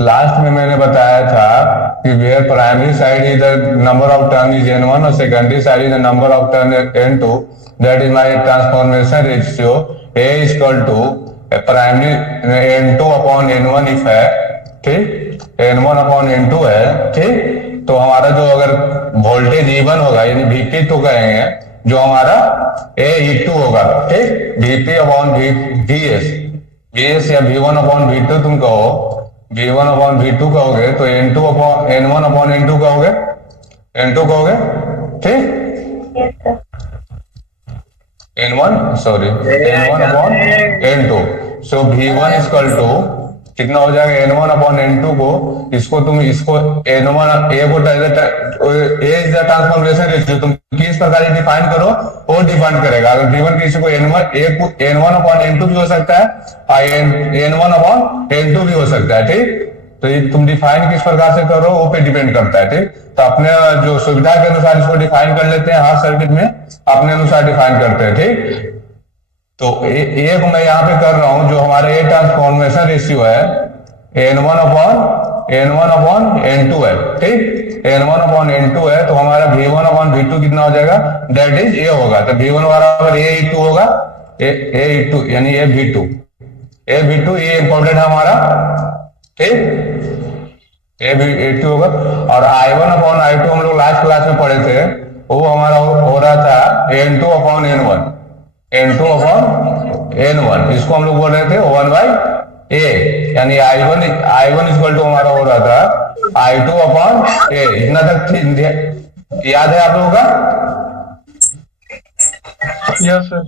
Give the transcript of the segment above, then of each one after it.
Last में मैंने बताया था कि where primary side is the number of turn is n1 और secondary side is the number of turn n2, that is my transformation ratio A is equal to primary n2 upon n1 if है, ठीक, n1 upon n2 है, ठीक। तो हमारा जो अगर voltage E1 होगा यानी VP तो कहेंगे, जो हमारा E2 होगा, ठीक, VP अपॉन VS या V1 अपॉन V2 तुम कहो, V1 अपॉन V2 कहोगे तो N2 upon N1 upon N2 कहोगे, N2 कहोगे, ठीक, N1 upon N2। So V1 is equal to कितना हो जाएगा, N1 अपॉन N2 को, इसको तुम इसको N1 A को A is the transformation ratio, तुम किस प्रकार डिफाइन करो वो डिफाइन करेगा। अगर गिवन किसी को N1 अपॉन N2 भी हो सकता है और N1 अपॉन N2 भी हो सकता है, ठीक। तो ये तुम डिफाइन किस प्रकार से करो वो पे डिपेंड करता है, ठीक। तो अपने जो सुविधा के अनुसार इसको डिफाइन कर लेते हैं, हर सर्किट में अपने अनुसार डिफाइन करते हैं, ठीक। तो एक मैं यहाँ पे कर रहा हूं, जो हमारे ए ट्रांसफॉर्मेशन रेशियो है N1 अपॉन N2 है, ठीक, N1 अपॉन N2 है, तो हमारा V1 अपॉन V2 कितना हो जाएगा, दैट इज A होगा। तो V1 बराबर A E2 होगा, A E2 यानी A V2 ये इंपॉर्टेंट है हमारा, ठीक, A2 होगा। और I1 अपॉन I2 हम लोग लास्ट क्लास में पढ़े थे, वो हमारा हो रहा था N2 अपॉन N1, इसको हम लोग बोल रहे थे 1/A, यानी I1 इक्वल टू हमारा हो रहा था I2 अपॉन A। इतना तक याद है आप लोगों का? Yes sir.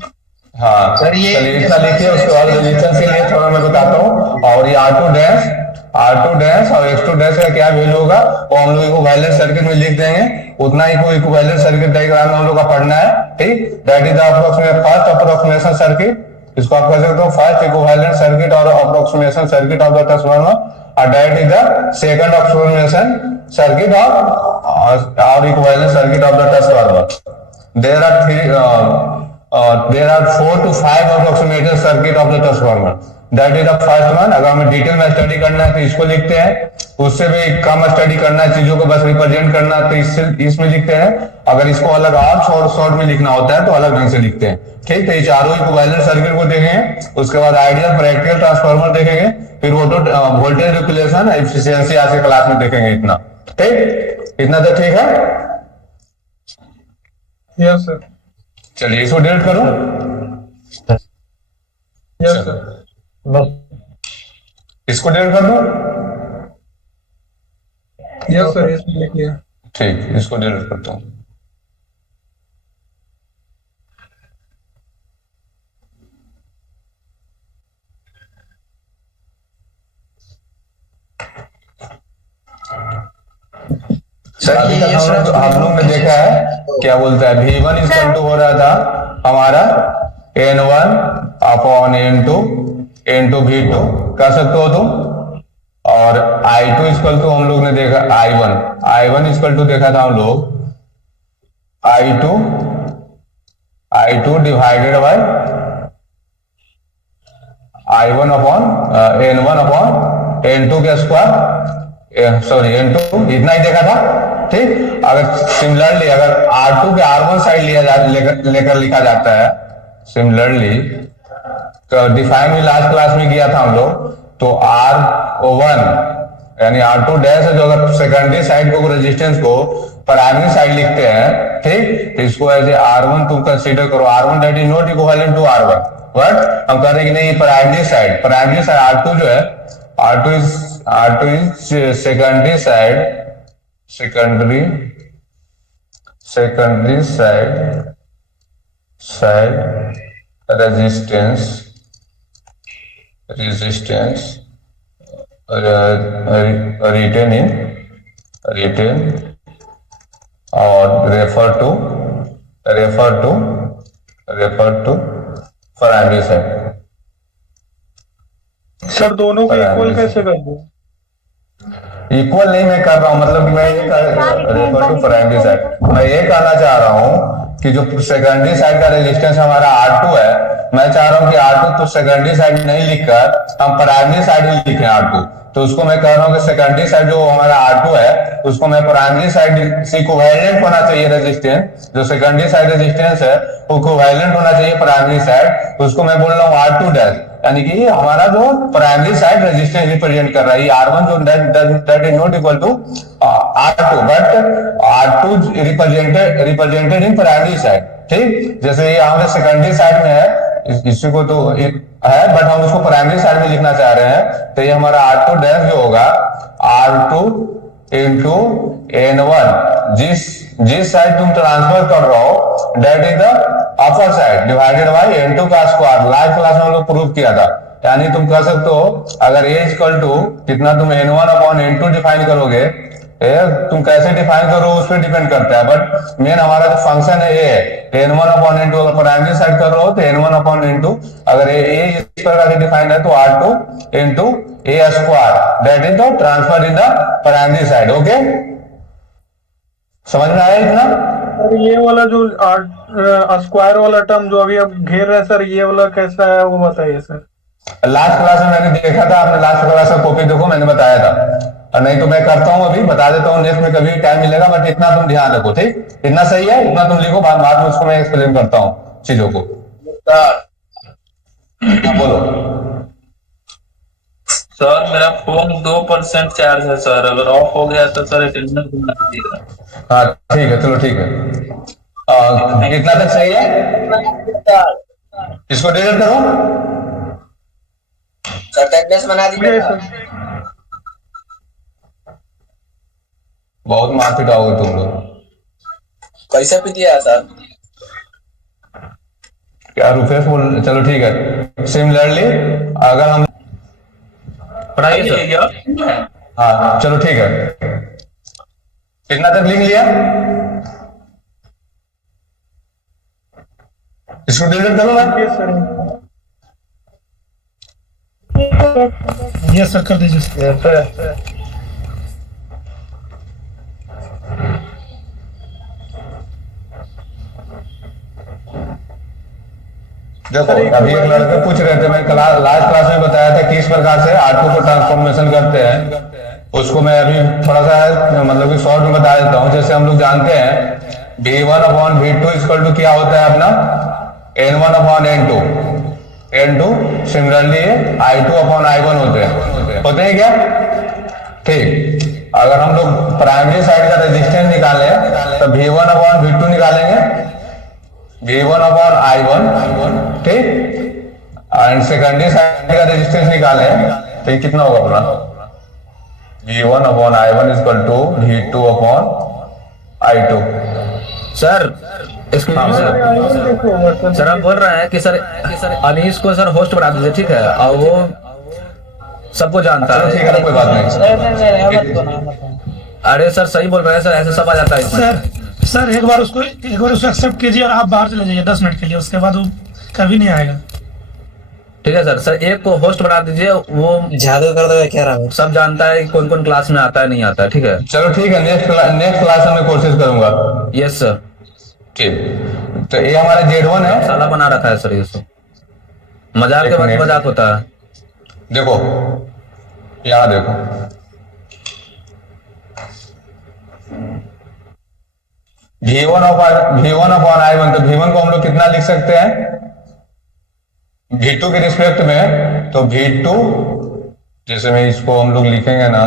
हाँ सर, ये इतना लिखिए, उसके बाद रेजिस्टेंस के लिए थोड़ा मैं बताता हूँ। और ये R2 डैश और X2 डैश का क्या वैल्यू होगा वो हम लोग इक्विवेलेंट सर्किट में लिख देंगे, उतना ही कोई इक्विवेलेंट सर्किट डायग्राम में हम लोग का पढ़ना है, ठीक। That is first approximation circuit, इसको आप कह सकते हो फर्स्ट इक्विवेलेंट सर्किट और approximation circuit of the transformer, और that is the second approximation circuit और equivalent circuit of the transformer. there are 4 to 5 approximation circuit of the transformer, that is the first one। अगर हमें detail में study करना है तो इसको लिखते हैं, उससे भी कम स्टडी करना है, चीजों को बस रिप्रेजेंट करना है तो इसमें लिखते हैं। अगर इसको अलग और शॉर्ट में लिखना होता है तो अलग ढंग से लिखते हैं, ठीक। तो ये चारों इक्विवेलेंट सर्किट को देखेंगे, उसके बाद आइडियल प्रैक्टिकल ट्रांसफार्मर देखेंगे, फिर वोल्टेज रेगुलेशन एफिशिएंसी आज के क्लास में देखेंगे। इतना ठीक, इतना तो ठीक है? Yes sir. चलिए इसको डिलीट करो। यस सर, बस इसको डिलीट कर दो। यस सर, इसको लिख लिया। ठीक, इसको डिलीट करता हूँ। हम लोग ने देखा है क्या बोलता है, V1 इक्वल टू हो रहा था हमारा N1 अपॉन N2 V2 कर सकते हो तुम। और I2 इक्वल टू हम लोग ने देखा I1 इक्वल टू देखा था हम लोग I2 divided by I1 upon N1 upon N2 के स्क्वायर, सॉरी N2, इतना ही देखा था, ठीक। अगर सिमिलरली अगर R2 के R1 साइड लेकर लिखा जाता है सिमिलरली, तो डिफाइन भी लास्ट क्लास में किया था हम लोग, तो R1 यानी R2 डैश है, जो अगर सेकेंडरी साइड को रेजिस्टेंस को प्राइमरी साइड लिखते हैं, ठीक, तो इसको ऐसे R1 तुम कंसीडर करो, R1 that is not equivalent to R1, but हम कह रहे हैं कि नहीं प्राइमरी साइड R2 जो है R2 is secondary side resistance retain और refer to primary side। Sir दोनों को इक्वल कैसे कर दूं? इक्वल नहीं मैं कर रहा हूँ, मतलब कि मैं ये रेफर टू प्राइमरी साइड, मैं ये कहना चाह रहा हूँ कि जो सेकेंडरी साइड का रेजिस्टेंस हमारा R2 है, मैं चाह रहा हूँ कि R2 तो सेकेंडरी साइड नहीं लिखकर हम प्राइमरी साइड ही लिखें R2। तो उसको मैं कह रहा हूँ कि सेकेंडरी साइड जो हमारा R2 है उसको मैं प्राइमरी साइड से इक्विवेलेंट होना चाहिए रेजिस्टेंस, जो सेकेंडरी साइड रेजिस्टेंस है वो इक्विवेलेंट होना चाहिए प्राइमरी साइड, उसको मैं बोल रहा हूँ R2 डैश, यानी कि हमारा जो प्राइमरी साइड रेजिस्टेंस रिप्रेजेंट कर रहा है R1 जो that is not equal to R2 but R2 represented in primary side. ठीक, जैसे ये हमारे सेकेंडरी साइड में है इसी को तो एक है बट हम उसको प्राइमरी साइड में लिखना चाह रहे हैं, तो ये हमारा R2 डैश जो होगा R2 इंटू N1, जिस साइड तुम ट्रांसफर कर रहे हो that is the upper side divided by N2 का स्क्वायर। लास्ट क्लास में हम लोग प्रूव किया था, यानी तुम कह सकते हो अगर A इक्वल टू कितना तुम N1 अपॉन N2 डिफाइन करोगे, तुम कैसे डिफाइन करो उस पर डिपेंड करता है, बट मेन हमारा जो फंक्शन है ये N1 अपॉन N2, अगर प्राइमरी साइड कर रहे हो तो N1 अपॉन N2, अगर ए इस प्रकार से डिफाइंड है तो R2 into A square that is the transfer in the primary side. Okay, समझ में आया इतना? सर ये वाला जो स्क्वायर वाला टर्म जो अभी आप घेर रहे हैं सर, ये वाला कैसा है वो बताइए सर। लास्ट क्लास में मैंने देखा था, आपने लास्ट क्लास का कॉपी देखो, मैंने बताया था, और नहीं तो मैं करता हूँ अभी बता देता हूँ, नेक्स्ट में कभी टाइम मिलेगा, बट इतना तुम ध्यान रखो। ठीक, इतना सही है, इतना तुम लिखो, बाद में उसको मैं एक्सप्लेन करता हूँ चीजों को। बोलो सर, मेरा फोन 2% चार्ज है सर, अगर ऑफ हो गया तो सर अटेंडेंस बना दीजिएगा। हाँ ठीक है, चलो ठीक है, इतना तक सही है, इसको डिलीट करो सर, अटेंडेंस बना दीजिए सर। बहुत मारपीट आओगे तुम लोग। कैसे पीटिए सर? क्या रुपेश बोल, चलो ठीक है। सिमिलरली अगर हम पढ़ाइए सर। हाँ चलो ठीक है, कितना तक लिख लिया, इसको डिलीट करो ना। यस सर, कर दीजिए। देखो अभी एक लड़के पूछ रहे थे, मैं लास्ट क्लास में बताया था किस प्रकार से R2 को ट्रांसफॉर्मेशन करते हैं, उसको मैं अभी थोड़ा सा मतलब कि शॉर्ट में बता देता हूँ। जैसे हम लोग जानते हैं V1 upon V2 equal to क्या होता है अपना N1 upon N2, similarly I2 upon I1 होते हैं क्या? ठीक, अगर हम लोग प्राइमरी साइड का रेजिस्टेंस निकाले तो V1 अपॉन V2 निकालेंगे, V1 अपॉन I1, ठीक, एंड सेकेंडरी साइड का रेजिस्टेंस निकाले तो ये कितना होगा अपना V1 upon I1 equal to V2 upon I2। Sir sir हम बोल रहे हैं कि सर अनीस को सर होस्ट बना दीजिए, ठीक है, और वो सबको जानता है। ठीक है, कोई बात नहीं। अरे सर सही बोल रहे हैं सर, ऐसे सब आ जाता है इसमें। सर एक बार उसको एक्सेप्ट कीजिए और आप बाहर चले जाइए 10 मिनट के लिए, उसके बाद वो कभी नहीं आएगा। ठीक है सर एक को होस्ट बना दीजिए, वो जादू कर दो क्या रहा, सब जानता है कौन कौन क्लास में आता है नहीं आता है। ठीक है, चलो ठीक है, नेक्स्ट क्लास में कोशिश करूंगा। Yes sir. ठीक, तो ये हमारा Z1 है, साला बना रखा है सर, ये सब मजाक के बाद मजाक होता है। देखो यहाँ देखो, V1 अपॉन I1, तो V1 को हम लोग कितना लिख सकते हैं V2 के रिस्पेक्ट में, तो V2 जैसे में इसको हम लोग लिखेंगे ना,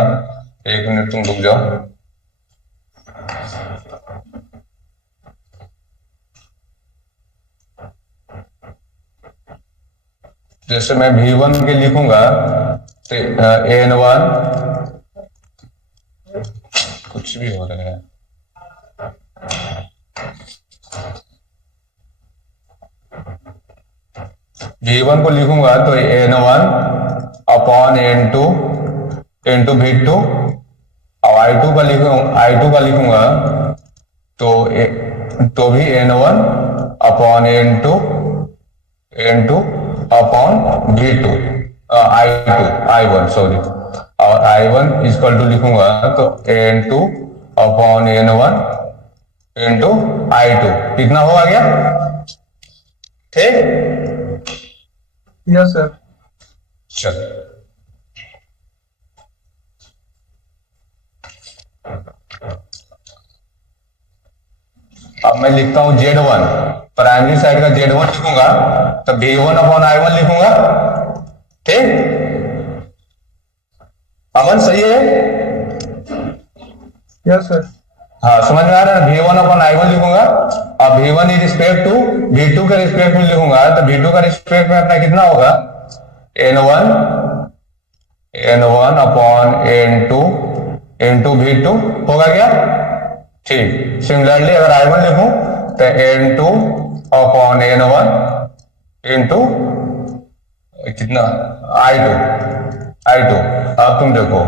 एक मिनट तुम रुक जाओ, जैसे मैं V1 के लिखूंगा तो N1 कुछ भी हो रहा है, V1 को लिखूंगा तो N1 upon N2 into V2, और I2 का लिखूंगा तो भी N1 upon N2 upon V2 I1 sorry, और I1 इक्वल टू लिखूंगा तो N2 upon N1 into I2। कितना हो आ गया? ठीक, यस सर। चलो मैं लिखता हूं Z1, प्राइमरी साइड का Z1 लिखूंगा तो V1/I1 लिखूंगा। ठीक, अमन सही है? Yes sir. हाँ, समझ में आ रहा है? V1/I1 लिखूंगा और V1 is respect to V2 के रिस्पेक्ट में लिखूंगा तो V2 का रिस्पेक्ट में अपना कितना होगा? N1/N2 इंटू V2 होगा क्या? ठीक, सिमिलरली अगर I1 लिखूं तो N2/N1 इंटू कितना I2। अब तुम देखो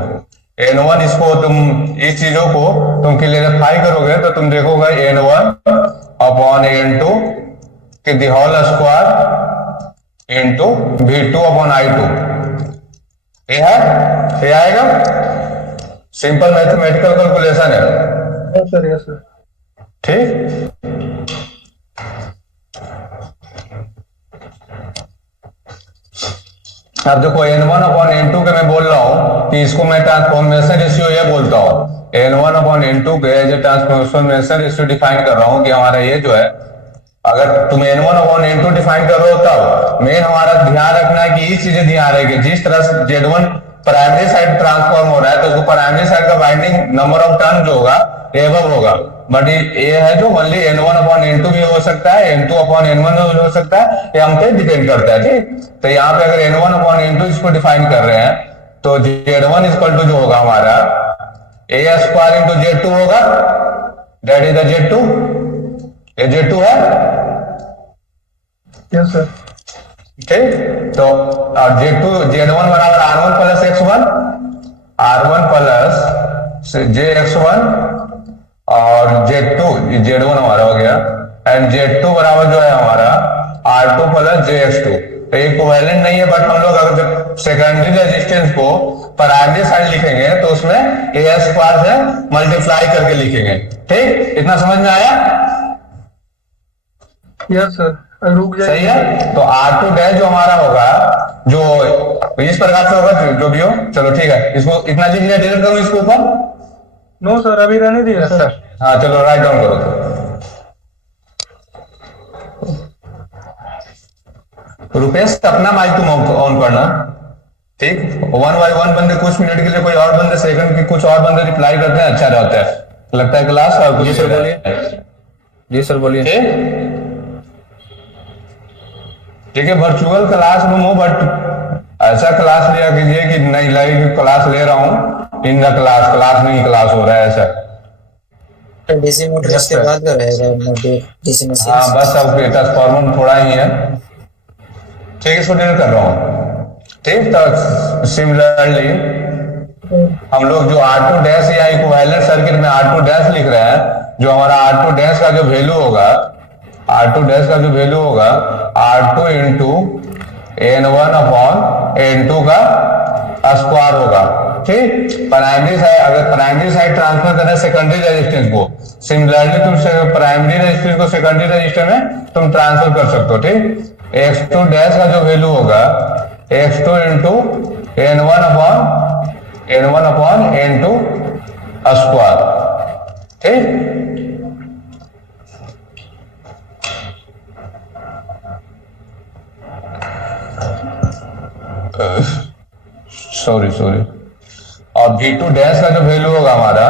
N1, इसको तुम इस चीजों को तुम क्लियरिफाई करोगे तो तुम देखोगे N1/N2 की the whole square into V2/I2। ये आएगा, सिंपल मैथमेटिकल कैलकुलेशन है। Yes sir, yes sir. ठीक, अब देखो N1/N2 के मैं बोल रहा हूं कि इसको मैं ट्रांसफॉर्मेशन रेशियो ये बोलता हूं। N1/N2 के as a transformation ratio define कर रहा हूं कि हमारा ये जो है, अगर तुम N1/N2 डिफाइन कर रहे हो तब मेन हमारा ध्यान रखना है कि ये चीजें ध्यान रहे, जिस तरह से Z1 प्राइमरी साइड ट्रांसफॉर्म हो रहा है तो उसको प्राइमरी साइड का बाइंडिंग नंबर ऑफ टर्न जो होगा एबव होगा, बट ये है जो ओनली N1/N2 भी हो सकता है, N2/N1 भी हो सकता है, ये हम पे डिपेंड करता है। ठीक, तो यहाँ पे अगर N1/N2 इसको डिफाइन कर रहे हैं तो Z1 इक्वल टू जो होगा हमारा A² इंटू Z2 होगा, दैट इज द Z2। ये Z2 है। Yes sir. ठीक, तो Z1 बराबर R1 plus X1, R1 plus JX1 और Z1 हमारा हो गया, एंड Z2 बराबर जो है हमारा R2 प्लस JX2। तो ये कोवेलेंट नहीं है, बट हम लोग अगर जब सेकेंडरी रेजिस्टेंस को प्राइमरी साइड लिखेंगे तो उसमें A² से मल्टीप्लाई करके लिखेंगे। ठीक, इतना समझ में आया? Yes sir. रुक जाइए। सही है, तो R2 डैश जो हमारा होगा जो इस प्रकार से होगा, जो भी हो, चलो ठीक है, इसको इतना लिख लिया, डिलीट करूं इसके ऊपर? नो सर, अभी रहने दिया सर। हाँ चलो, राइट डाउन करो। रुपेश, अपना माइक तुम ऑन करना। ठीक, 1 बाय 1 बंदे कुछ मिनट के लिए, कोई और बंदे सेकंड की, कुछ और बंदे रिप्लाई करते हैं, अच्छा रहता है, लगता है क्लास। और जी सर बोलिए। जी सर बोलिए। ठीक है, वर्चुअल क्लास रूम हो बट ऐसा क्लास लिया कीजिए कि नहीं लगे कि क्लास ले रहा हूँ इन द क्लास नहीं क्लास हो रहा है ऐसा। डीसी मोटर इसके बाद का रहेगा, डीसी में। हाँ बस, अब ट्रांसफॉर्मर थोड़ा ही है। ठीक, इसको डिलीट कर रहा हूँ। ठीक, तो सिमिलरली हम लोग जो R2 डैश या इक्विवेलेंट सर्किट में R2 डैश लिख रहे हैं, जो हमारा R2 डैश का जो वैल्यू होगा, R2 डैश का जो वैल्यू होगा R2 इंटू N1/N2 का स्क्वायर होगा। ठीक, प्राइमरी साइड, अगर प्राइमरी साइड ट्रांसफर करें सेकेंडरी रेजिस्टेंस को, सिमिलरली तुम प्राइमरी रेजिस्टेंस को सेकेंडरी रजिस्टर में तुम ट्रांसफर कर सकते हो। ठीक, X2 डैश का जो वैल्यू होगा X2 इंटू N1/N2 स्क्वायर। ठीक, सॉरी और V2 डैश का जो वैल्यू होगा हमारा,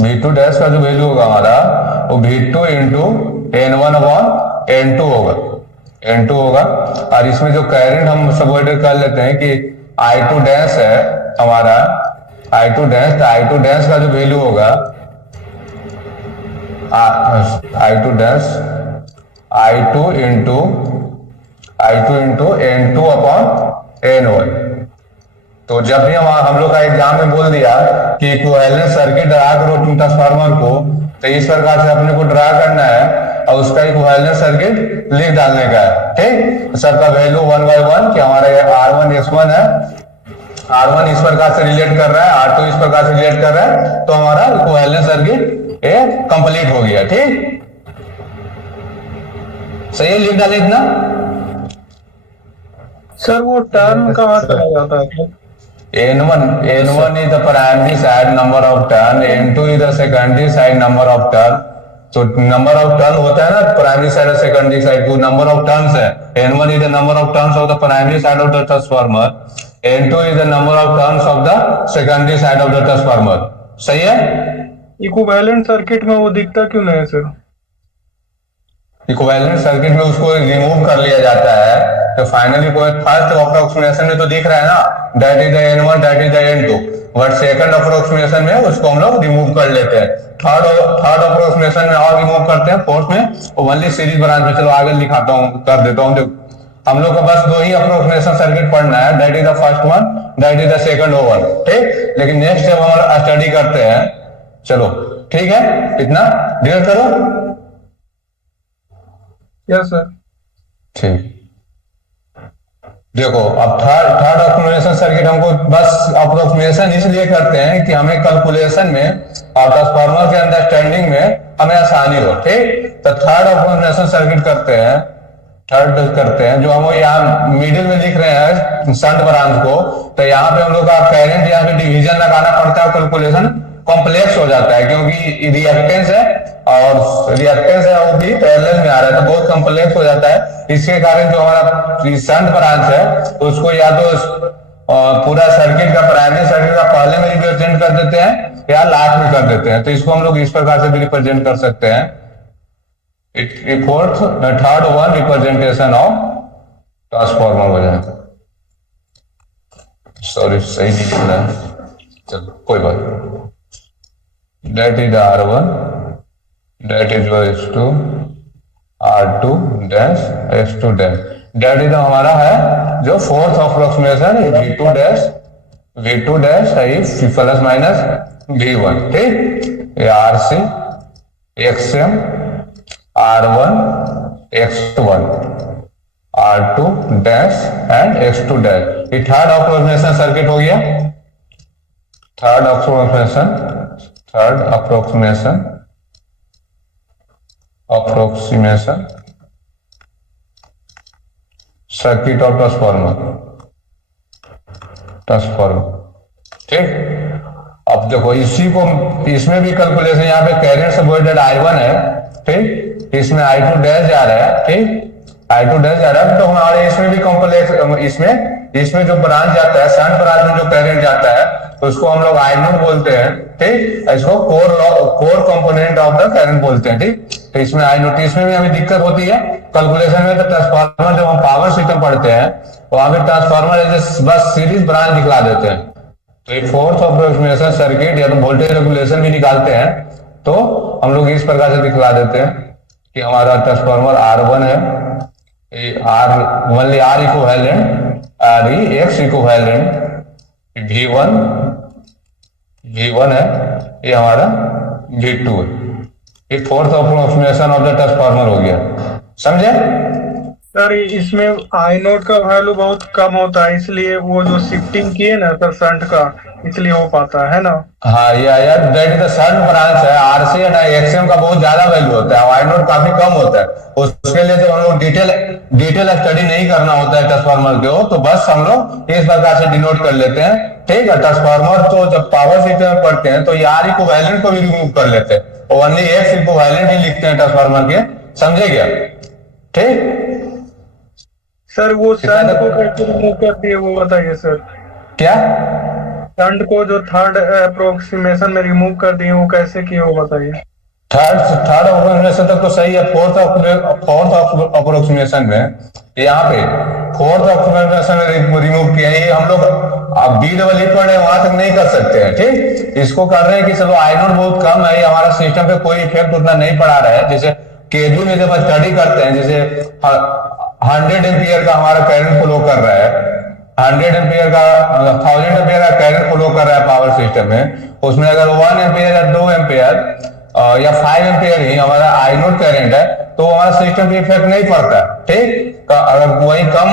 V2 डैश का जो वैल्यू होगा हमारा वो V2 इंटू N1/N2 होगा। और इसमें जो करंट हम सबऑर्डिनेट कर लेते हैं कि I2 डैश है हमारा, I2 डैश, तो I2 डैश का जो वैल्यू होगा I2 dash I2 into N2/N1। तो जब भी हम लोग का एग्जाम में बोल दिया कि इक्विवेलेंट सर्किट ड्रा करो तुम ट्रांसफार्मर को, तो इस प्रकार से अपने को ड्रा करना है और उसका इक्विवेलेंट सर्किट लिख डालने का है। ठीक, सबका वैल्यू 1 बाय 1 कि हमारा ये R1 X1 है, R1 इस प्रकार से रिलेट कर रहा है, R2 इस प्रकार से रिलेट कर रहा है, तो हमारा इक्विवेलेंट सर्किट ये कंप्लीट हो गया। ठीक, सही है, लिख डाले इतना। सर वो टर्न कहाँ चला जाता है? N1 is the primary side number of turn, N2 is the secondary side number of turn. तो नंबर ऑफ टर्न होता है ना प्राइमरी साइड और सेकेंडरी साइड को, नंबर ऑफ टर्न्स है. N1 is the number of turns of the primary side of the transformer, N2 is the number of turns of the secondary side of the transformer. सही है. Equivalent circuit में वो दिखता क्यों नहीं है sir? Equivalent circuit में उसको रिमूव कर लिया जाता है, तो फाइनली कोई फर्स्ट अप्रोक्सीमेशन में तो दिख रहा है ना, that is the N1, that is the N2, but second approximation में उसको हम लोग रिमूव कर लेते हैं. थर्ड अप्रोक्सीमेशन में और रिमूव करते हैं, फोर्थ में ओनली सीरीज ब्रांच में. चलो आगे लिखाता हूँ, कर देता हूँ. हम लोग को बस दो ही अप्रोक्सीमेशन सर्किट पढ़ना है, that is the first one, that is the second one. ठीक, लेकिन नेक्स्ट जब हम स्टडी करते हैं, चलो ठीक है, इतना डिलीट करो. Yes sir. ठीक, देखो अब थर्ड अप्रोक्सीमेशन सर्किट हमको बस अप्रोक्सीमेशन इसलिए करते हैं कि हमें कैलकुलेशन में और ट्रांसफार्मर के अंडरस्टैंडिंग में हमें आसानी हो. ठीक, तो थर्ड अप्रोक्सीमेशन सर्किट करते हैं, जो हम यहाँ मिडिल में लिख रहे हैं शंट ब्रांच को, तो यहाँ पे हम लोग का करंट यहाँ पे डिवीजन लगाना पड़ता है, कैलकुलेशन कॉम्प्लेक्स हो जाता है क्योंकि रिएक्टेंस है और रिएक्टेंस है वो भी पैरेलल में आ रहा है, तो बहुत कॉम्प्लेक्स हो जाता है. इसके कारण जो हमारा शंट ब्रांच है उसको या तो पूरा सर्किट का प्राइमरी सर्किट का पहले में रिप्रेजेंट कर देते हैं या लास्ट में कर देते हैं. तो इसको हम लोग इस प्रकार से भी रिप्रेजेंट कर सकते हैं. Third one representation of transformer हो जाएगा. सॉरी सही नहीं लिख रहा है, चलो कोई बात नहीं. That is R1, that is S2, R2 dash S2 dash. That is हमारा है जो फोर्थ अप्रोक्सीमेशन V2 dash है प्लस माइनस V1. ठीक, ये RC, XM, R1, X1, R2 dash and X2 dash. ये थर्ड अप्रोक्सीमेशन सर्किट हो गया. Third approximation circuit of transformer. ठीक, अब देखो इसी को, इसमें भी कैलकुलेशन, यहाँ पे कैरेंट सपोर्टेड I1 है. ठीक, इसमें I2 डैश जा रहा है. ठीक, I2 डैश जा रहा है, तो हमारे इसमें भी कॉम्प्लेक्स, इसमें जो ब्रांच जाता है, शंट ब्रांच में जो करंट जाता है तो उसको हम लोग I0 बोलते हैं. ठीक, इसको core component of the current बोलते हैं. ठीक, तो इसमें I0, इसमें भी हमें दिक्कत होती है कैलकुलेशन में. तो ट्रांसफार्मर जब हम पावर सिस्टम पढ़ते हैं वहां पे ट्रांसफार्मर बस सीरीज ब्रांच दिखला देते हैं. तो ये फोर्थ अप्रोक्सीमेशन सर्किट या तो वोल्टेज रेगुलेशन भी निकालते हैं तो हम लोग इस प्रकार से दिखला देते हैं कि हमारा ट्रांसफार्मर R1 है, only R equivalent, X equivalent, V1 है, ये हमारा V2 है. ये fourth approximation of the transformer हो गया. समझे सर? इसमें I0 का वैल्यू बहुत कम होता है, इसलिए वो जो शिफ्टिंग किए ना सर शंट का, इसलिए हो पाता है ना. हाँ, ये यार that is the shunt branch है. RC एंड XM का बहुत ज्यादा वैल्यू होता है, I0 काफी कम होता है. उसके लिए तो हम लोग डिटेल स्टडी नहीं करना होता है ट्रांसफार्मर को, तो बस हम लोग इस प्रकार से डिनोट कर लेते हैं. ठीक है, ट्रांसफार्मर तो जब पावर सिस्टम में पढ़ते हैं तो R इक्विवेलेंट को भी रिमूव कर लेते हैं, ओनली X इक्विवेलेंट ही लिखते हैं ट्रांसफार्मर के. समझे क्या? ठीक सर, वो शंट को कैसे रिमूव करती है वो बताइए सर. क्या? शंट को जो थर्ड अप्रोक्सीमेशन में रिमूव कर दिए वो कैसे किए वो बताइए. थर्ड अप्रोक्सीमेशन तक तो सही है. फोर्थ अप्रोक्सीमेशन में यहाँ पे फोर्थ अप्रोक्सीमेशन में रिमूव किया. ये हम लोग अब बी डबल पढ़े वहां तक नहीं कर सकते हैं. ठीक, इसको कर रहे हैं कि चलो I0 बहुत कम है, हमारा सिस्टम पे कोई इफेक्ट उतना नहीं पड़ा रहा है. जैसे केजी में जब स्टडी करते हैं, जैसे 100 एम्पियर का हमारा करंट फ्लो कर रहा है, 100 एम्पियर का 1000 एम्पियर का करंट फ्लो कर रहा है पावर सिस्टम में, उसमें अगर 1 एम्पियर या 2 एम्पियर या 5 एम्पियर ही हमारा I0 करंट है तो हमारा सिस्टम पे इफेक्ट नहीं पड़ता. ठीक, अगर वही कम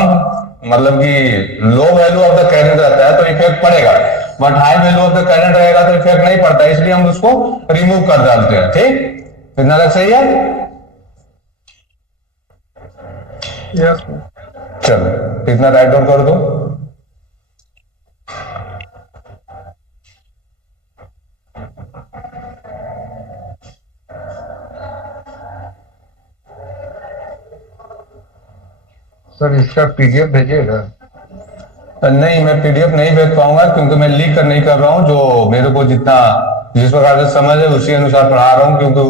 मतलब कि low value of the current रहता है तो इफेक्ट पड़ेगा, but high value of the current रहेगा तो इफेक्ट नहीं पड़ता, इसलिए हम उसको रिमूव कर डालते हैं. ठीक, इतना तक सही है? यस. चलो इतना राइट डाउन कर दो. सर इसका पीडीएफ भेजिएगा। नहीं, मैं पीडीएफ नहीं भेज पाऊंगा क्योंकि मैं लीक कर नहीं कर रहा हूँ। जो मेरे को जिस प्रकार से समझ है उसी अनुसार पढ़ा रहा हूँ, क्योंकि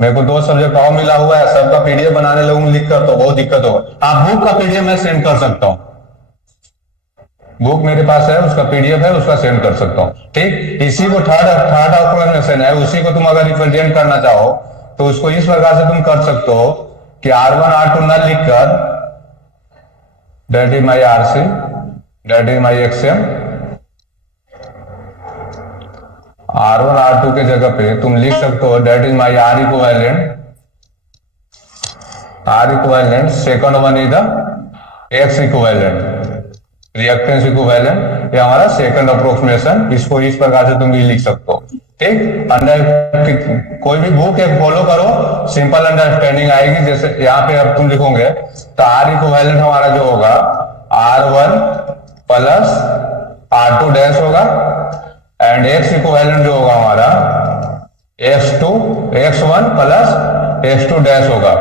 मेरे को 2 सब्जेक्ट और मिला हुआ है, सबका पीडीएफ बनाने लगूंगा लिख कर तो बहुत दिक्कत होगा। आप बुक का पीडीएफ मैं सेंड कर सकता हूँ, बुक मेरे पास है, उसका पीडीएफ है, उसका सेंड कर सकता हूँ। ठीक, इसी को थर्ड अप्रोक्सीमेशन है, उसी को तुम अगर रिप्रेजेंट करना चाहो तो उसको इस प्रकार से तुम कर सकते हो कि R1 R2 ना लिख कर that is my RC, that is my XM, R1 R2 के जगह पे तुम लिख सकते हो that is my R equivalent, second one is the X equivalent, reactance equivalent, ये हमारा सेकंड अप्रोक्सीमेशन। इसको इस प्रकार से तुम भी लिख सकते हो। ठीक, अंडर कोई भी बुक एक फॉलो करो, सिंपल अंडरस्टैंडिंग आएगी। जैसे यहाँ पे अब तुम लिखोगे तो R इक्विवेलेंट हमारा जो होगा R1 प्लस R2 डैश होगा, एंड X इक्विवेलेंट जो होगा हमारा X1 प्लस X2 डैश होगा।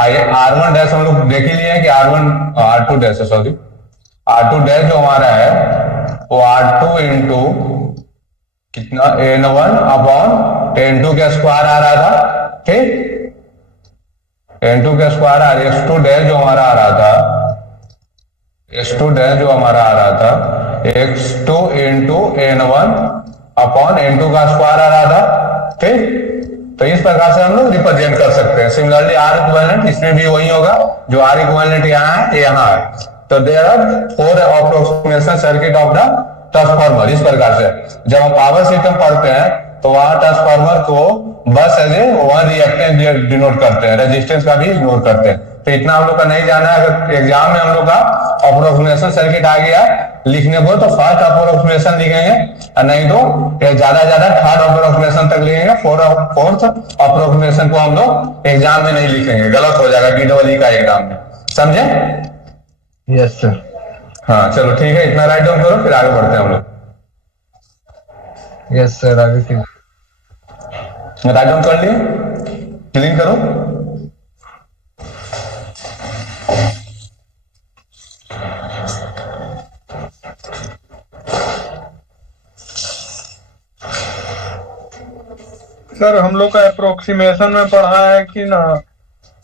R1 डैश हम लोग देख ही लिए हैं कि R2 डैश है, सॉरी R2 डैश जो हमारा है वो R2 इंटू कितना N1 अपॉन N2 का स्क्वायर आ रहा था। ठीक, N2 का स्क्वायर आ रहा है। X2 डैश जो हमारा आ रहा था, X2 डैश जो हमारा आ रहा था X2 into N1 upon N2 का स्क्वायर आ रहा था। ठीक, तो इस प्रकार से हम लोग रिप्रेजेंट कर सकते हैं। सिमिलरली R इक्विवेलेंट इसमें भी वही होगा, जो R इक्विवेलेंट यहाँ है यहाँ है। तो there are 4 approximation circuit of the transformer. इस प्रकार से जब हम पावर सिस्टम पढ़ते हैं तो वहां ट्रांसफार्मर को बस as a one reactance denote करते हैं, रेजिस्टेंस का भी इग्नोर करते हैं। तो इतना हम लोग का नहीं जाना है। अगर एग्जाम में हम लोग का अप्रोक्सीमेशन सर्किट आ गया लिखने को तो फर्स्ट अप्रोक्सीमेशन लिखेंगे, और नहीं तो ज्यादा थर्ड अप्रोक्सीमेशन तक लिखेंगे। फोर्थ अप्रोक्सीमेशन को हम लोग एग्जाम में नहीं लिखेंगे, गलत हो जाएगा BEE का एग्जाम में। समझे? Yes sir. हाँ चलो ठीक है, इतना राइट डाउन करो, फिर आगे बढ़ते हैं हम लोग। यस सर, आगे राइट डाउन कर लिए, क्लीन करो। सर हम लोग का अप्रोक्सीमेशन में पढ़ा है कि ना,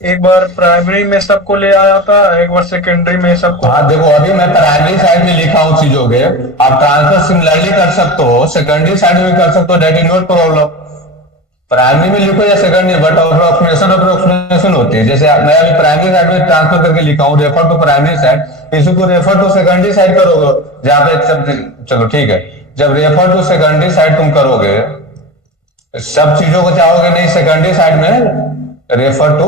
एक बार प्राइमरी में सबको ले आया था, एक बार सेकेंडरी में सबको। हाँ देखो, अभी मैं प्राइमरी साइड में लिखा हूँ चीजों के, आप ट्रांसफर सिमिलरली कर सकते हो, सेकेंडरी साइड में कर सकते हो, that is not problem. Primary में लिखो या सेकेंडरी, बट अप्रोक्सीमेशन होती है। जैसे मैं अभी प्राइमरी साइड में ट्रांसफर करके लिखा हूँ रेफर टू प्राइमरी साइड, इसी को रेफर टू सेकेंडरी साइड करोगे जहाँ पे चलो ठीक है, जब रेफर टू सेकेंडरी साइड तुम करोगे, सब चीजों को चाहोगे नहीं सेकेंडरी साइड में रेफर टू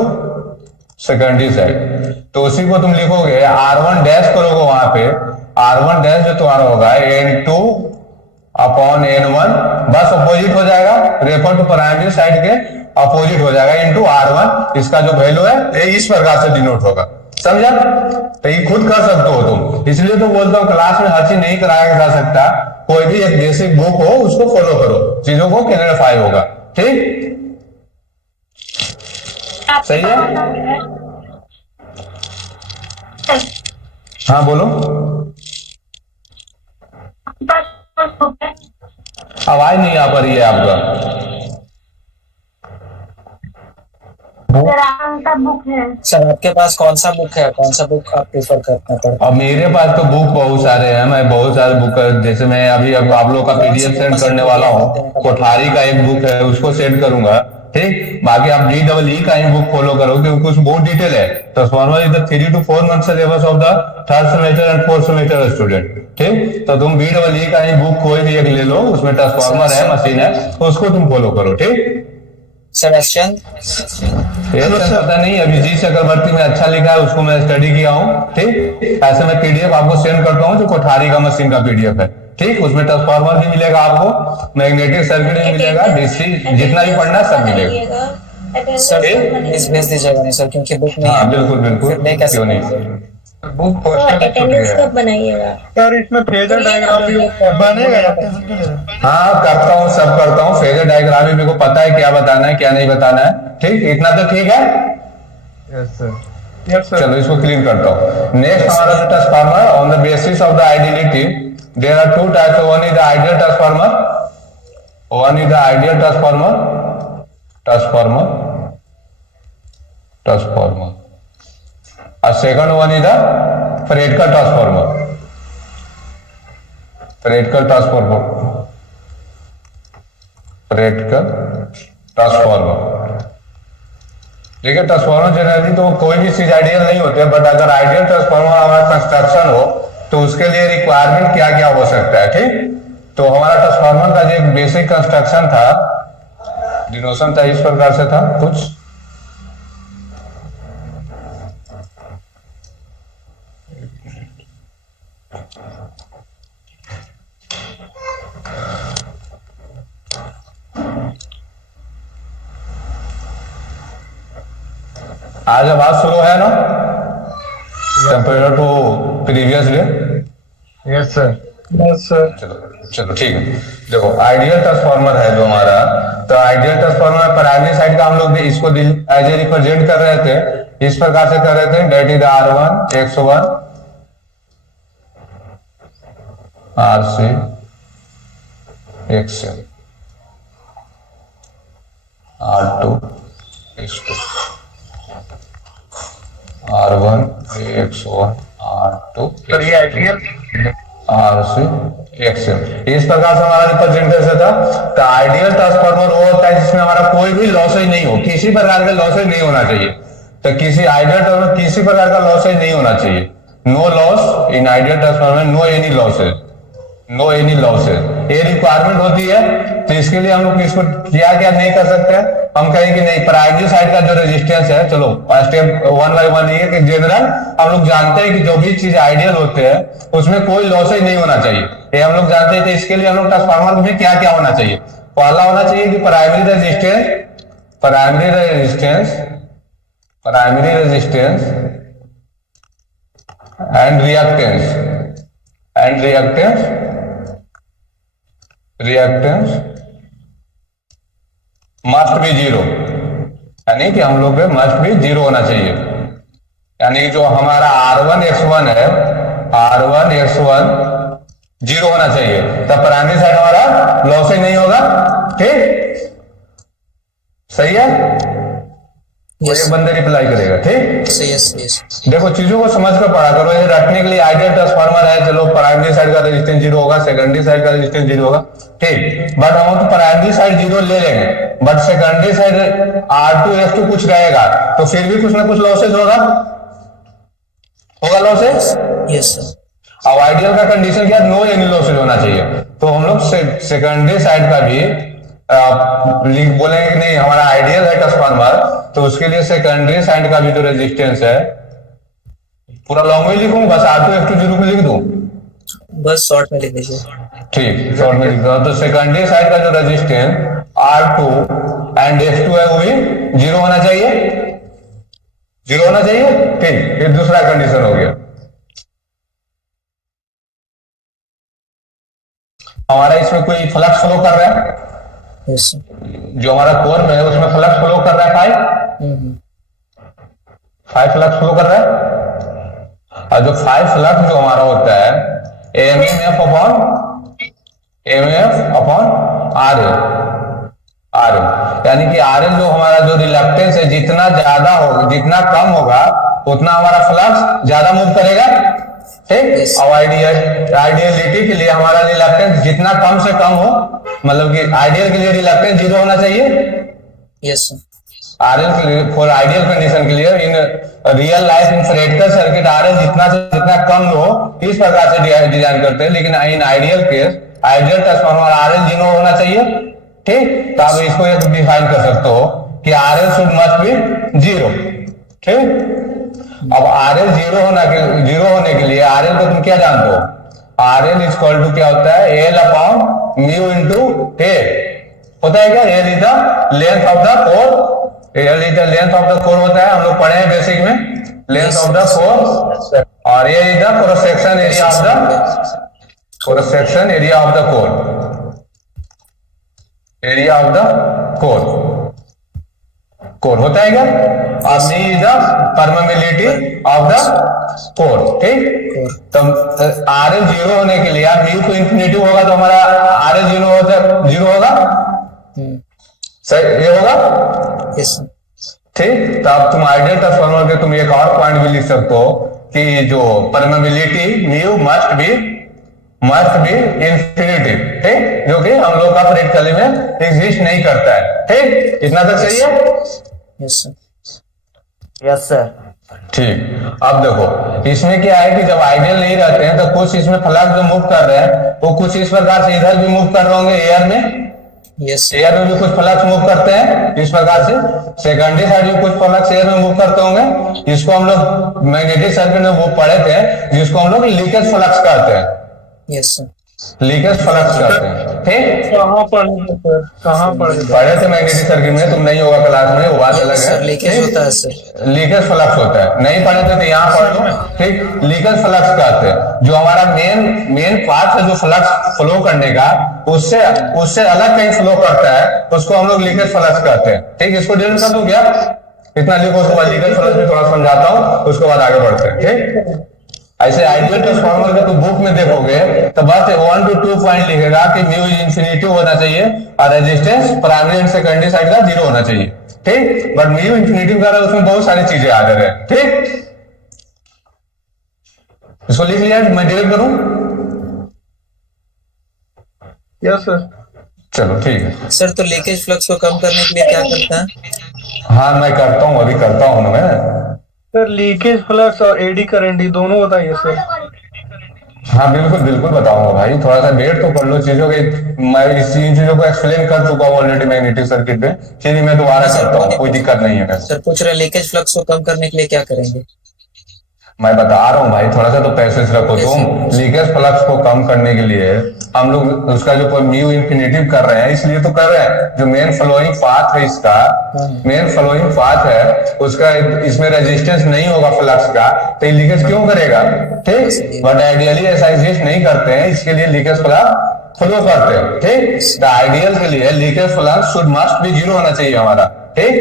सेकेंडरी साइड, तो उसी को तुम लिखोगे R1 डैश करोगे वहां पे, R1 डैश जो तुम्हारा होगा N2 अपॉन N1, बस अपोजिट हो जाएगा, रेफर टू प्राइमरी साइड के अपोजिट हो जाएगा इनटू R1। इसका जो वैल्यू है ये इस प्रकार से डिनोट होगा। समझा? तो ये खुद कर सकते हो तुम, इसलिए तो बोलता हूँ क्लास में हर चीज नहीं कराया जा सकता। कोई भी एक बेसिक बुक हो उसको फॉलो करो, चीजों को क्लियरिफाई होगा। ठीक, सही है? हाँ बोलो, आवाज नहीं आ पा रही है आपका। बुक है सर आपके पास कौन सा बुक है, कौन सा बुक आप प्रेफर करते हैं? अब मेरे पास तो बुक बहुत सारे हैं, मैं बहुत सारे बुक, जैसे मैं अभी अब आप लोग का PDF सेंड करने वाला हूँ, कोठारी का एक बुक है उसको सेंड करूंगा। ठीक, बाकी आप BEE का ही बुक फॉलो करो क्योंकि कुछ बहुत डिटेल है। Transformer is the 3 to 4 months syllabus of the 3rd semester and 4th semester student. ठीक, तो तुम BEE का ही बुक कोई भी एक ले लो, उसमें ट्रांसफार्मर है, मशीन है, तो उसको तुम फॉलो करो। ठीक सर, एशियन ये पता नहीं, अभी जी चक्रवर्ती में अच्छा लिखा है, उसको मैं स्टडी किया हूँ। ठीक, ऐसे मैं PDF आपको सेंड करता हूँ जो कोठारी का मशीन का PDF है। ठीक, उसमें ट्रांसफार्मर भी मिलेगा आपको, मैग्नेटिक सर्किट भी मिलेगा, DC जितना भी पढ़ना सब मिलेगा। सर प्लीज भेज दीजिएगा नहीं सर, क्योंकि बुक नहीं हाँ है। बिल्कुल बिल्कुल, फिर नहीं कैसे क्यों नहीं, बुक पोस्टर पे छूट अटेंडेंस गया। कब बनाइएगा? सर इसमें फेजर डायग्राम भी बनेगा बनेगा। हाँ करता हूँ, सब करता हूँ, फेजर डायग्राम भी मेरे को पता है क्या बताना है क्या नहीं बताना है। ठीक, इतना तो ठीक है। Yes sir. Yes sir. चलो इसको क्लीन करता हूँ। नेक्स्ट हमारा transformer on the basis of the ideality there are two types, one is the ideal transformer, one is the ideal transformer, और second one is the practical transformer, practical transformer. देखिए transformer generally तो कोई भी चीज ideal नहीं होते, but अगर ideal transformer हमारा कंस्ट्रक्शन हो तो उसके लिए रिक्वायरमेंट क्या क्या हो सकता है, ठीक। तो हमारा ट्रांसफार्मर का जो एक बेसिक कंस्ट्रक्शन था, डिनोशन था, इस प्रकार से था कुछ। आज आवाज स्लो है ना compare to previous day? Yes sir. Yes sir. चलो ठीक है। देखो आइडियल ट्रांसफार्मर है जो हमारा, तो आइडियल ट्रांसफार्मर प्राइमरी साइड का हम लोग इसको एज ए रिप्रेजेंट कर रहे थे, इस प्रकार से कर रहे थे, that is R1 X1 RC X7 R2 X2 R1 X1 R2 sir ये आइडियल RC X7 इस प्रकार से हमारा रिप्रेजेंटेशन था। तो आइडियल ट्रांसफार्मर वो होता है जिसमें हमारा कोई भी लॉसेज नहीं हो, किसी प्रकार का लॉसेज नहीं होना चाहिए। तो किसी आइडियल ट्रांसफार्मर किसी प्रकार का लॉसेज नहीं होना चाहिए। No loss in ideal transformer, no any losses, no any losses, ये रिक्वायरमेंट होती है। तो इसके लिए हम लोग इसको क्या क्या नहीं कर सकते हैं, हम कहेंगे कि नहीं प्राइमरी साइड का जो रेजिस्टेंस है, चलो स्टेप 1 बाय 1 ये कि जनरल हम लोग जानते हैं कि जो भी चीज आइडियल होते हैं उसमें कोई लॉसेज नहीं होना चाहिए, ये हम लोग जानते हैं। तो इसके लिए हम लोग ट्रांसफार्मर में क्या क्या होना चाहिए, पहला होना चाहिए कि primary resistance and reactance must be zero, यानी कि हम लोग पे मस्ट बी जीरो होना चाहिए। यानी कि जो हमारा R1 X1 है, R1 X1 जीरो होना चाहिए, तब प्राइमरी साइड हमारा लॉसेज नहीं होगा, ठीक। सही है। Yes. एक बंदे रिप्लाई करेगा, ठीक। yes. देखो चीजों को समझ कर पढ़ा करो, ये रखने के लिए आइडियल ट्रांसफार्मर है, चलो प्राइमरी साइड का रेजिस्टेंस जीरो होगा, सेकेंडरी साइड का रेजिस्टेंस जीरो होगा, ठीक। बट हम तो प्राइमरी साइड जीरो ले लेंगे, but secondary side R2 X2 कुछ रहेगा, तो फिर भी कुछ ना कुछ लॉसेज होगा लॉसेज। Yes, sir. अब आइडियल का कंडीशन क्या, नो एनी लॉसेज होना चाहिए। तो हम लोग सेकेंडरी साइड का भी बोलेंगे कि नहीं हमारा आइडियल है ट्रांसफार्मर, तो उसके लिए सेकेंडरी साइड का भी जो रेजिस्टेंस है, पूरा लॉन्ग में लिखूं बस R2 X2 जीरो में लिख दूं, बस शॉर्ट में लिख दीजिए। ठीक शॉर्ट में लिख दो। तो सेकेंडरी साइड का जो रेजिस्टेंस R2 एंड X2 है वो भी जीरो होना चाहिए, जीरो होना चाहिए, ठीक। फिर दूसरा कंडीशन हो गया, हमारा इसमें कोई फ्लक्स फ्लो कर रहा है, Yes, sir. जो हमारा कोर में है उसमें फ्लक्स फ्लो कर रहा है 5 फ्लक्स फ्लो कर रहा है। और जो 5 फ्लक्स जो हमारा होता है एमएफ अपॉन RL, यानी कि RL जो हमारा जो रिलक्टेंस है जितना ज्यादा होगा, जितना कम होगा उतना हमारा फ्लक्स ज्यादा मूव करेगा, ठीक। और आइडियलिटी के लिए हमारा रिलक्टेंस जितना कम से कम हो, मतलब कि आइडियल के लिए रिलक्टेंस जीरो होना चाहिए। Yes, sir. RL के लिए फॉर आइडियल कंडीशन के लिए in real life in practical circuit RL जितना से जितना कम हो इस प्रकार से डिजाइन करते हैं, लेकिन in ideal case ideal transformer RL zero होना चाहिए, ठीक। तो आप इसको एक डिफाइन कर सकते हो कि RL should must B zero, ठीक। अब RL जीरो होने के लिए RL को तुम क्या जानते हो, RL इक्वल टू क्या होता है, L upon mu into A होता है क्या, L is the length of the core, L is the length of the core होता है, हम लोग पढ़े हैं बेसिक में, लेंथ ऑफ द कोर, और A is the cross section area of the core, core होता है क्या? अब me is the permeability of the core, ठीक। तो आर एल जीरो होने के लिए यार म्यू को इंफिनिटी होगा तो हमारा आर एल जीरो होगा, सही ये होगा, यस ठीक। तो अब तुम आइडियल ट्रांसफार्मर के तुम एक और पॉइंट भी लिख सकते हो कि जो permeability mu must be infinity, ठीक, जो कि हम लोग का प्रैक्टिकली में एग्जिस्ट नहीं करता है, ठीक। इतना तक सही है? Yes sir yes sir. ठीक। अब देखो इसमें क्या है कि जब आइडियल नहीं रहते हैं तो कुछ इसमें फ्लक्स जो मूव कर रहे हैं वो कुछ इस प्रकार से इधर भी मूव कर रहे होंगे एयर में, यस एयर में भी कुछ फ्लक्स मूव करते हैं इस प्रकार से, सेकेंडरी साइड में कुछ फ्लक्स एयर में मूव करते होंगे, जिसको हम लोग मैग्नेटिक सर्किट में वो पढ़े थे, जिसको हम लोग लीकेज फ्लक्स कहते हैं, यस सर लीकेज फ्लक्स कहते हैं, ठीक। कहाँ पढ़े सर, कहाँ पढ़े? पढ़े थे मैग्नेटिक सर्किट में, तुम नहीं होगा क्लास में, वो बात अलग सर है। लीकेज होता है सर, लीकेज फ्लक्स होता है, नहीं पढ़े थे तो यहाँ पढ़ लो, ठीक। लीकेज फ्लक्स कहते हैं जो हमारा मेन पार्ट है जो फ्लक्स फ्लो करने का, उससे अलग कहीं फ्लो करता है, उसको हम लोग लीकेज फ्लक्स कहते हैं, ठीक। इसको डिटेल कर दूं क्या? इतना लिखो, उसके बाद लीकेज फ्लक्स भी थोड़ा समझाता हूँ, उसके बाद आगे बढ़ते हैं, ठीक। ऐसे आइडियल ट्रांसफार्मर का तो बुक में देखोगे तो बस 1 to 2 पॉइंट लिखेगा कि म्यू इन्फिनिटी होना चाहिए और resistance primary and secondary side का 0 होना चाहिए, ठीक। बट म्यू इन्फिनिटी का उसमें बहुत सारी चीजें आ जा रहे हैं, ठीक। इसको लिख लिया, मैं डिलीट करूं? Yes sir. चलो ठीक है। सर तो लीकेज फ्लक्स को कम करने के लिए क्या करता है? हाँ मैं करता हूँ, अभी करता हूँ मैं। सर लीकेज फ्लक्स और एडी करंट दोनों बताइए सर। हाँ बिल्कुल बिल्कुल बताऊंगा भाई, थोड़ा सा वेट तो कर लो चीजों के, मैं इस चीजों को एक्सप्लेन कर चुका हूँ ऑलरेडी मैग्नेटिक सर्किट पे, फिर मैं दोबारा करता हूँ, कोई दिक्कत नहीं है। सर पूछ रहे लीकेज फ्लक्स को कम करने के लिए क्या करेंगे? मैं बता रहा हूँ भाई, थोड़ा सा तो पैसेज रखो तुम। लीकेज फ्लक्स को कम करने के लिए हम लोग उसका जो म्यू इन्फिनिटिव कर रहे हैं, इसलिए तो कर रहे हैं, जो मेन फ्लोइंग पाथ है इसका, मेन फ्लोइंग पाथ है उसका, इसमें रेजिस्टेंस नहीं होगा फ्लक्स का, तो ये लीकेज क्यों करेगा, ठीक। बट आइडियली ऐसा एग्जिस्ट नहीं करते हैं, इसके लिए लीकेज फ्लक्स फ्लो करते हैं, ठीक। तो आइडियल के लिए leakage flux should must B 0 होना चाहिए हमारा, ठीक।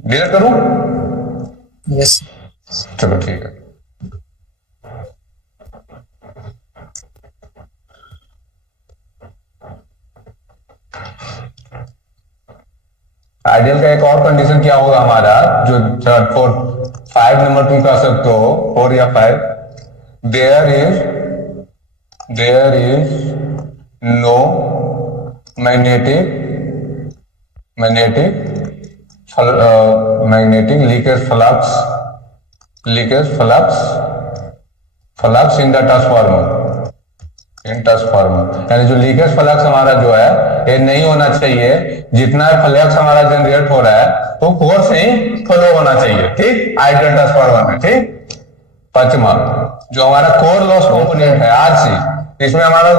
डिलीट करूं? यस चलो ठीक है। आइडियल का एक और कंडीशन क्या होगा हमारा, जो 5 नंबर तुम कह सकते हो, 4 या 5, there is no magnetic leakage flux in the transformer, यानी जो लीकेज फ्लक्स हमारा जो है ये नहीं होना चाहिए, जितना फ्लक्स हमारा जनरेट हो रहा है तो कोर से ही फ्लो होना चाहिए, ठीक। आइडियल ट्रांसफार्मर में, ठीक। 5वां जो हमारा कोर लॉस कंपोनेंट है आरसी, इसमें हमारा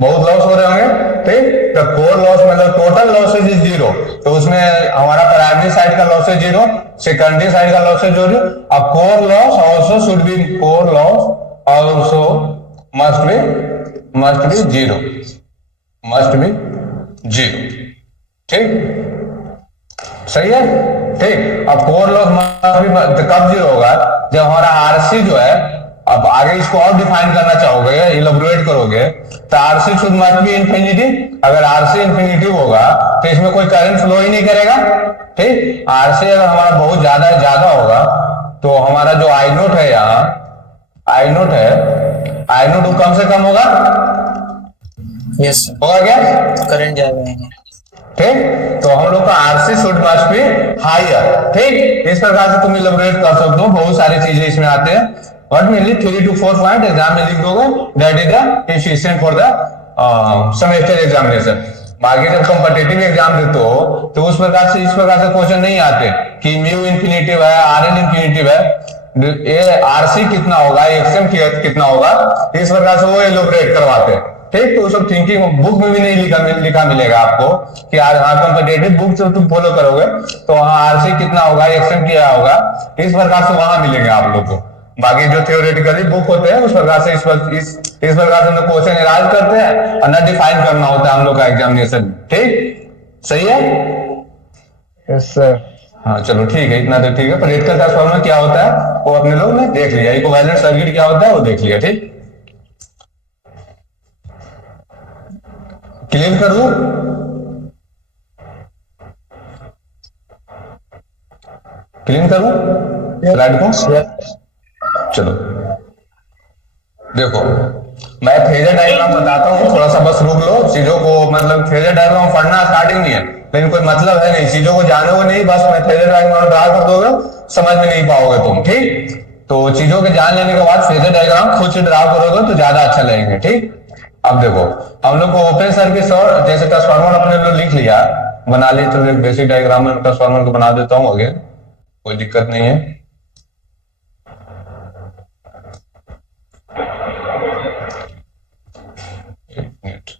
बहुत लॉस हो रहे होंगे, ठीक। तो कोर लॉस मतलब टोटल लॉसेज इज 0, तो उसमें हमारा प्राइमरी साइड का लॉस है 0, सेकेंडरी साइड का लॉस है 0, अब core loss also should be, core loss also must be 0, ठीक। सही है, ठीक। अब कोर लॉस मस्ट बी कब 0 होगा, जब हमारा आरसी जो है, अब आगे इसको और डिफाइन करना चाहोगे, इलेबोरेट करोगे, तो RC should must B infinity. अगर आरसी इन्फिनिटी होगा तो इसमें कोई करंट फ्लो ही नहीं करेगा, ठीक। आरसी अगर हमारा बहुत ज्यादा होगा तो हमारा जो आई नोट है यहाँ, आई नोट कम से कम होगा, यस होगा क्या? करंट जाएगा, ठीक। तो हम लोग का RC should must be higher, ठीक। इस प्रकार से तुम इलेबोरेट कर सकते हो, बहुत सारी चीजें इसमें आते हैं, but mainly 3 to 4 point exam में लिख दोगे, that is the efficient for the semester examination. बाकी जब कॉम्पिटिटिव एग्जाम देते हो तो उस प्रकार से, इस प्रकार से क्वेश्चन नहीं आते कि म्यू इन्फिनिटिव है, आर एन इन्फिनिटिव है, ये आरसी कितना होगा, एक्सएम कितना होगा, इस प्रकार से वो इलेबोरेट करवाते हैं, ठीक। तो सब थिंकिंग बुक में भी नहीं लिखा मिलेगा आपको कि आज हाँ कॉम्पिटिटिव बुक से तुम फॉलो करोगे तो वहां आरसी कितना होगा, एक्सएम क्या होगा, इस प्रकार से वहां मिलेगा आप लोग को, बाकी जो थियोरेटिकली बुक होते हैं उस प्रकार से इस प्रकार से हम लोग क्वेश्चन इलाज करते हैं और न डिफाइन करना होता है हम लोग का एग्जामिनेशन। ठीक, सही है? Yes sir. हाँ चलो ठीक है, इतना तो ठीक है। प्रैक्टिकल ट्रांसफार्मर क्या होता है वो अपने लोग ने देख लिया, इक्विवेलेंट सर्किट क्या होता है वो देख लिया। ठीक, क्लियर कर दो। क्लीन करूं स्लाइड को? चलो देखो, मैं फेजर डायग्राम बताता हूँ, थोड़ा सा बस रुक लो चीजों को। मतलब फेजर डायग्राम पढ़ना स्टार्टिंग नहीं है, लेकिन कोई मतलब है नहीं, चीजों को जानोगे नहीं, बस मैं फेजर डायग्राम ड्रा कर दोगे समझ में नहीं पाओगे तुम। ठीक, तो चीजों के जान लेने के बाद फेजर डायग्राम खुद से ड्रा करोगे तो ज्यादा अच्छा लगेंगे। ठीक, अब देखो हम लोग को ओपन सर्किट और जैसे ट्रांसफार्मर अपने लोग लिख लिया, बना लिए, तो एक बेसिक डायग्राम में ट्रांसफार्मर को बना देता हूँ आगे, कोई दिक्कत नहीं है। एक मिनट,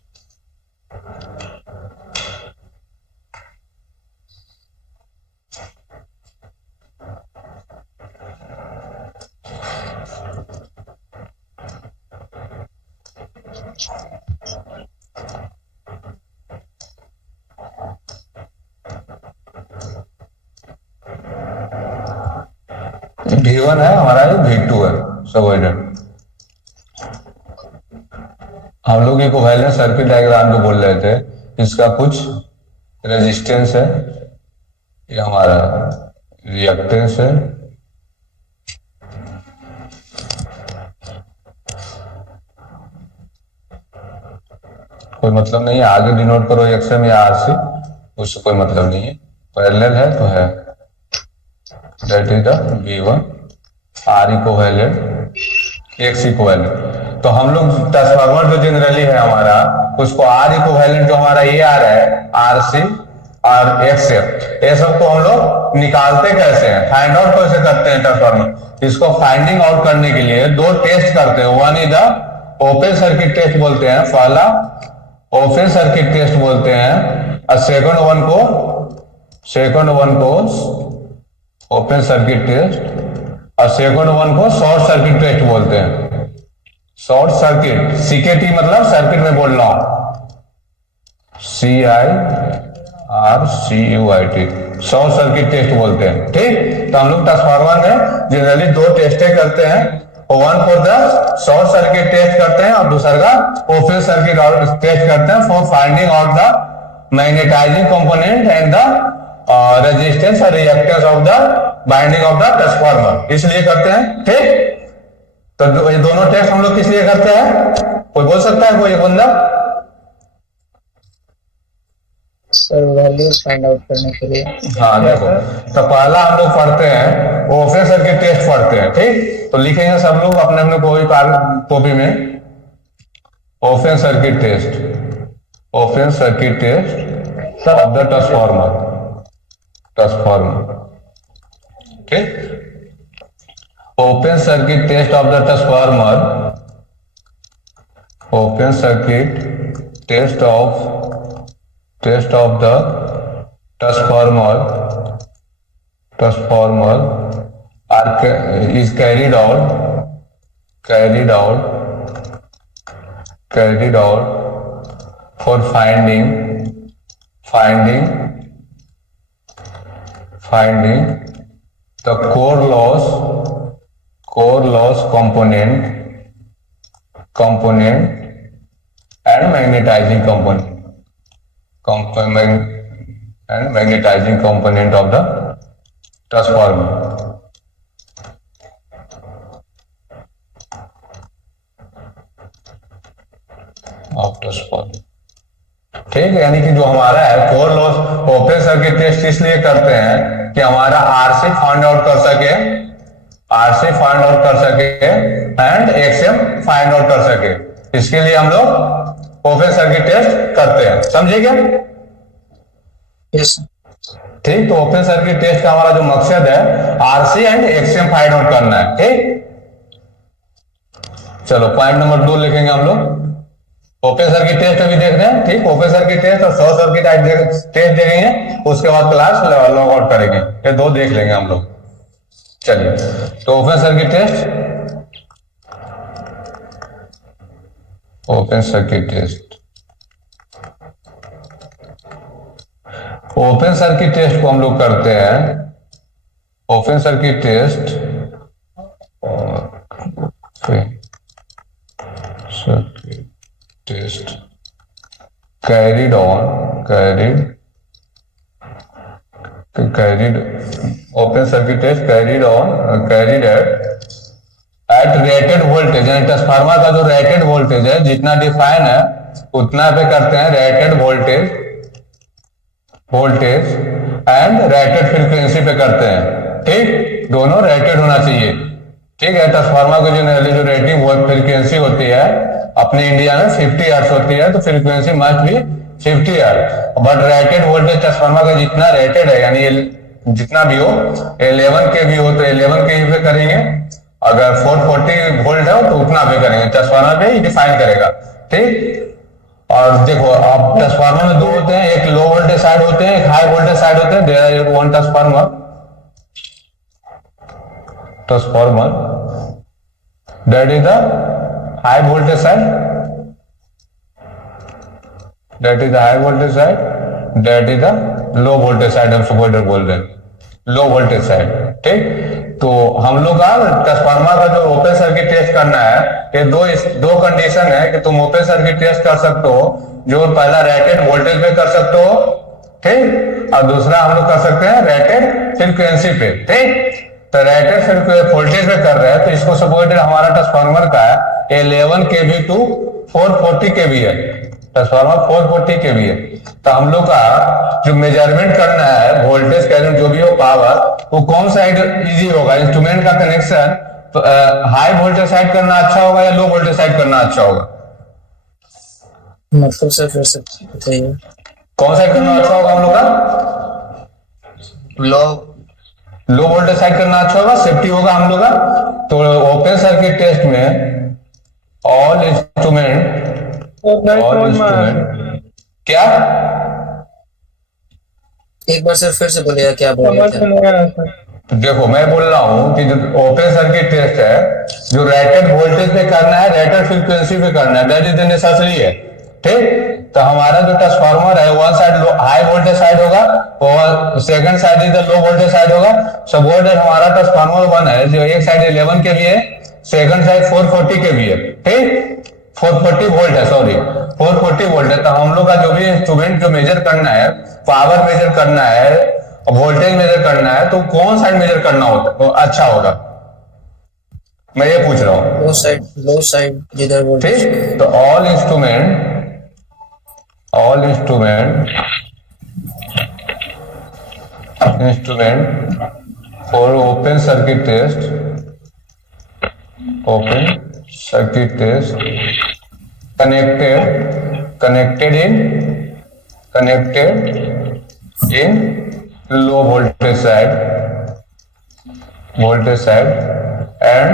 V1 है हमारा, ये V2 है सबोइडेड। हम लोग इक्विवेलेंट सर्किट डायग्राम जो बोल रहे थे, इसका कुछ रेजिस्टेंस है, ये हमारा रिएक्टेंस है, कोई मतलब नहीं है, आगे डिनोट करो एक्सएम या आरसी, उससे कोई मतलब नहीं है। पैरेलल है तो है, that is the V1, R equivalent, X equivalent. तो हम लोग ट्रांसफार्मर जो जनरली है हमारा, उसको R इक्विवेलेंट जो हमारा ये आ रहा है, RC और XF, ये सब को हम लोग निकालते कैसे हैं, फाइंड आउट कैसे करते हैं ट्रांसफार्मर? इसको फाइंडिंग आउट करने के लिए दो टेस्ट करते हैं। One is the open circuit test बोलते हैं, पहला ओपन सर्किट टेस्ट बोलते हैं, और सेकंड वन को ओपन सर्किट टेस्ट, और सेकंड वन को शॉर्ट सर्किट टेस्ट बोलते हैं। शॉर्ट सर्किट, CKT मतलब सर्किट में बोल रहा हूं, CIRCUIT, शॉर्ट सर्किट टेस्ट बोलते हैं। ठीक, तो हम लोग ट्रांसफार्मर में जनरली दो टेस्टें करते हैं, one for the short circuit test करते हैं और दूसरा का ओपन सर्किट टेस्ट करते हैं for finding out the magnetising component and the resistance और reactance of the binding of the transformer, इसलिए करते हैं। ठीक, तो ये दोनों टेस्ट हम लोग किस लिए करते हैं? कोई बोल सकता है, कोई बंदा? सर वैल्यूज फाइंड आउट करने के लिए। हाँ देखो, तो पहला हम लोग पढ़ते हैं ओपन सर्किट टेस्ट पढ़ते हैं। ठीक, तो लिखेंगे सब लोग अपने अपने कॉपी में, open circuit test of the transformer. ठीक, open circuit test of the transformer, open circuit test of the transformer is carried out for finding the core loss component and magnetizing component of the transformer. ठीक है, यानी कि जो हमारा है core loss open circuit test इसलिए करते हैं कि हमारा RC फाइंड आउट कर सके एंड XM फाइंड आउट कर सके, इसके लिए हम लोग ओपन सर्किट टेस्ट करते हैं। समझे क्या? यस। ठीक, तो ओपन सर्किट टेस्ट का हमारा जो मकसद है RC and XM find out करना है। ठीक, चलो पॉइंट नंबर 2 लिखेंगे हम लोग। ओपन सर्किट टेस्ट अभी देख रहे हैं। ठीक, ओपन सर्किट टेस्ट और शॉर्ट सर्किट टेस्ट देखेंगे, उसके बाद क्लास लॉग आउट करेंगे, ये दो देख लेंगे हम लोग। चलिए तो open circuit test, open circuit test, open circuit test को हम लोग करते हैं। Open circuit test circuit test carried open circuit test carried at rated voltage, यानी ट्रांसफार्मर का जो रेटेड वोल्टेज है जितना डिफाइन है उतना पे करते हैं rated voltage and rated frequency पे करते हैं। ठीक, दोनों रेटेड होना चाहिए। ठीक है, ट्रांसफार्मर की जनरली जो रेटिंग फ्रीक्वेंसी होती है अपने इंडिया में 50 हर्ट्ज होती है, तो फ्रीक्वेंसी मस्ट भी 50 hertz. But rated voltage transformer का जितना रेटेड है यानी जितना भी हो, 11 के भी हो तो 11 के पे करेंगे, अगर 440 वोल्ट है तो उतना पे करेंगे, ट्रांसफार्मर पे ही डिफाइन करेगा। ठीक, और देखो अब ट्रांसफार्मर में दो होते हैं, एक लो वोल्टेज साइड होते हैं, एक हाई वोल्टेज साइड होते हैं। There is one transformer that is the high voltage side, that is the high voltage side, that is the low voltage side, हम सुपर बोल रहे हैं लो वोल्टेज साइड। ठीक, तो हम लोग का ट्रांसफार्मर का जो ओपन सर्किट टेस्ट करना है, ये दो कंडीशन है कि तुम ओपन सर्किट टेस्ट कर सकते हो, जो पहला रेटेड वोल्टेज पे कर सकते हो। ठीक, और दूसरा हम लोग कर सकते हैं रेटेड फ्रीक्वेंसी पे। ठीक, तो रेटेड वोल्टेज पे कर रहे हैं तो इसको सपोर्टेड हमारा ट्रांसफार्मर का है 11 kV टू 440 kV है, ट्रांसफार्मर 440 kV है। तो हम लोग का जो मेजरमेंट करना है वोल्टेज का जो भी हो पावर, वो कौन साइड इजी होगा, इंस्ट्रूमेंट का कनेक्शन तो हाई वोल्टेज साइड करना अच्छा होगा या लो वोल्टेज साइड करना अच्छा होगा? मतलब सर फिर से बताइए। कौन साइड करना अच्छा होगा हम लोग का? लो वोल्टेज साइड करना अच्छा होगा, सेफ्टी होगा हम लोग का। तो ओपन सर्किट टेस्ट में ऑल इंस्ट्रूमेंट क्या, एक बार सर फिर से बोलिए क्या बोल रहे थे? देखो मैं बोल रहा हूँ कि जो ओपन सर्किट टेस्ट है, जो रेटेड वोल्टेज पे करना है, रेटेड फ्रीक्वेंसी पे करना है, दैट इज नेसेसरी है। ठीक, तो हमारा जो ट्रांसफार्मर है one side high voltage side होगा और second side is low voltage side होगा। सब वोल्टेज हमारा ट्रांसफार्मर वन है जो एक साइड 11 के भी है, सेकंड साइड 440 के भी है। ठीक, 440 वोल्ट है, सॉरी 440 वोल्ट है। तो हम लोग का जो भी इंस्ट्रूमेंट जो मेजर करना है, पावर मेजर करना है, वोल्टेज मेजर करना है, तो कौन साइड मेजर करना होता तो अच्छा होगा, मैं ये पूछ रहा हूँ। लो साइड जिधर वोल्टेज। ठीक, तो all instrument for open circuit test connected in low voltage side and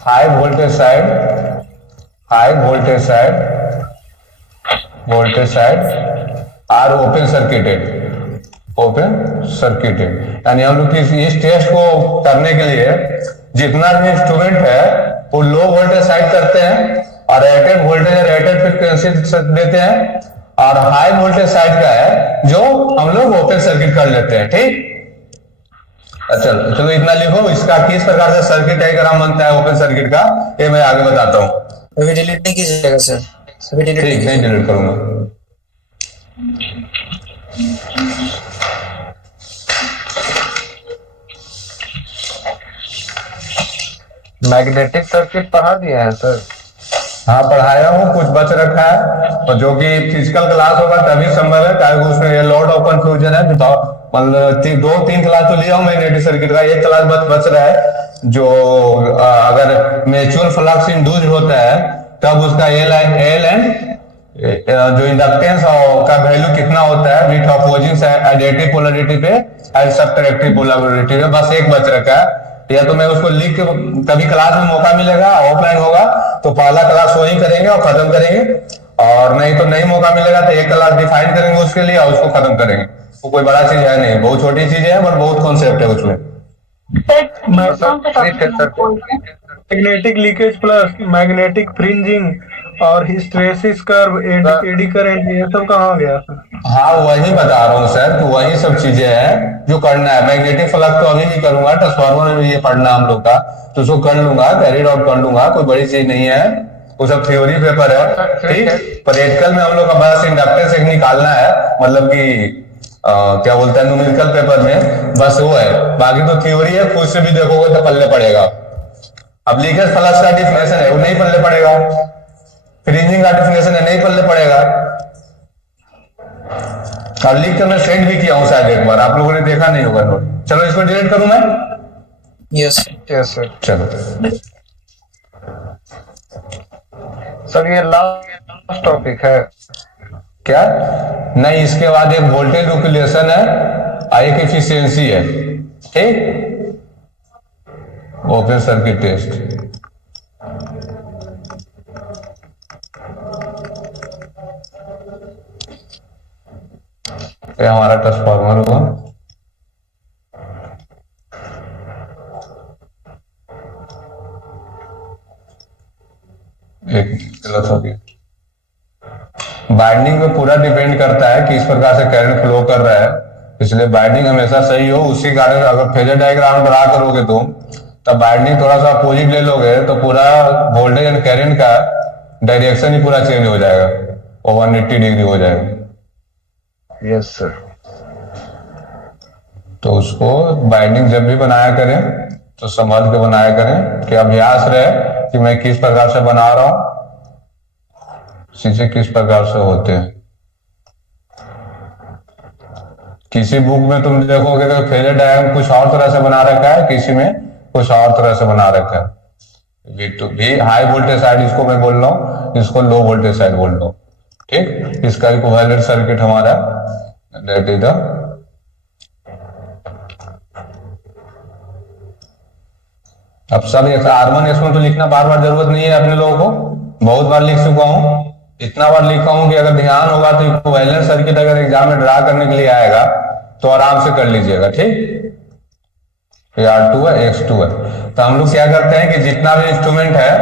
high voltage side are open circuited। यानी हम लोग इस टेस्ट को करने के लिए जितना भी इंस्ट्रूमेंट है वो लो वोल्टेज साइड करते हैं और रेटेड वोल्टेज रेटेड फ्रीक्वेंसी देते हैं, और हाई वोल्टेज साइड का है जो हम लोग ओपन सर्किट कर लेते हैं। ठीक, अच्छा चलो इतना लिखो, इसका किस प्रकार से सर्किट डायग्राम बनता है ओपन सर्किट का, ये मैं आगे बताता हूँ। अभी डिलीट नहीं कीजिएगा सर, अभी डिलीट नहीं डिलीट करूंगा। मैग्नेटिक सर्किट पढ़ा दिया है सर? हाँ पढ़ाया हूँ, कुछ बच रखा है, और जो कि फिजिकल क्लास होगा तभी संभव है, चाहे उसमें ये लॉर्ड ऑफ कंफ्यूजन है। मतलब 2-3 क्लास तो लिया हूँ मैग्नेटिक सर्किट का, एक क्लास बच रहा है जो अगर म्यूचुअल फ्लक्स इंड्यूस होता है तब उसका एल एंड जो इंडक्टेंस का वैल्यू कितना होता है विथ अपोजिंग एडिटिव पोलैरिटी पे एंड सबट्रैक्टिव पोलैरिटी पे, बस एक बच रखा है। या तो मैं उसको लिख के कभी क्लास में मौका मिलेगा, ऑफलाइन होगा तो पहला क्लास वही करेंगे और खत्म करेंगे, और नहीं तो नहीं मौका मिलेगा तो एक क्लास डिफाइन करेंगे उसके लिए और उसको खत्म करेंगे। वो कोई बड़ा चीज है नहीं, बहुत छोटी चीज है बट बहुत कॉन्सेप्ट है उसमें। Magnetic leakage plus magnetic fringing और हिस्टैरिसीस कर्व, एडी करंट, ये सब कहाँ गया सर? हाँ वही बता रहा हूँ सर, तो वही सब चीजें हैं जो करना है। मैग्नेटिक फ्लक्स तो अभी भी करूंगा, ट्रांसफार्मर में भी ये पढ़ना हम लोग का, तो उसको कर लूंगा, कैरिड आउट कर लूंगा, कोई बड़ी चीज नहीं है, वो सब थ्योरी पेपर है। ठीक, प्रैक्टिकल में हम लोग का बस इंडक्टेंस एक निकालना है, मतलब कि क्या बोलते हैं न्यूमेरिकल पेपर में, बस वो है, बाकी तो थ्योरी है, खुद से भी देखोगे तो पल्ले पड़ेगा। अब लीकेज फ्लक्स का डिफिनेशन है वो नहीं पल्ले पड़ेगा, फ्रिंजिंग का डिफिनेशन है नहीं पल्ले पड़ेगा। और लिख कर मैं सेंड भी किया हूं शायद एक बार, आप लोगों ने देखा नहीं होगा नोट। चलो इसको डिलीट करूं मैं? Yes yes sir. चलो सर ये लास्ट टॉपिक है क्या? नहीं, इसके बाद एक वोल्टेज रेगुलेशन है और एक एफिशिएंसी है। ठीक, ओपन सर्किट टेस्ट। ये हमारा ट्रांसफार्मर हुआ, एक गलत हो गया। बाइंडिंग में पूरा डिपेंड करता है कि इस प्रकार से करंट फ्लो कर रहा है, इसलिए बाइंडिंग हमेशा सही हो। उसी कारण अगर फेजर डायग्राम ड्रा करोगे तुम, तब बाइंडिंग थोड़ा सा अपोजिट ले लोगे तो पूरा वोल्टेज एंड करंट का डायरेक्शन ही पूरा चेंज हो जाएगा, वो 180 डिग्री हो जाएगा। Yes sir. तो उसको बाइंडिंग जब भी बनाया करें तो संभल के बनाया करें, कि अभ्यास रहे कि मैं किस प्रकार से बना रहा हूं, चीजें किस प्रकार से होते हैं। किसी बुक में तुम देखोगे तो फेजर डायग्राम कुछ और तरह से बना रखा है, किसी में कुछ और तरह से बना रखा है। भी हाई वोल्टेज साइड इसको मैं बोल रहा हूँ, इसको लो वोल्टेज साइड बोल रहा हूँ। ठीक, इसका इक्विवेलेंट सर्किट हमारा दैट इज द अब सब R1 S1 तो लिखना बार बार जरूरत नहीं है, अपने लोगों को बहुत बार लिख चुका हूं, इतना बार लिखा हूं कि अगर ध्यान होगा तो इक्विवेलेंट सर्किट अगर एग्जाम में ड्रा करने के लिए आएगा तो आराम से कर लीजिएगा। ठीक, R2 है, X2 है, तो हम लोग क्या करते हैं कि जितना भी इंस्ट्रूमेंट है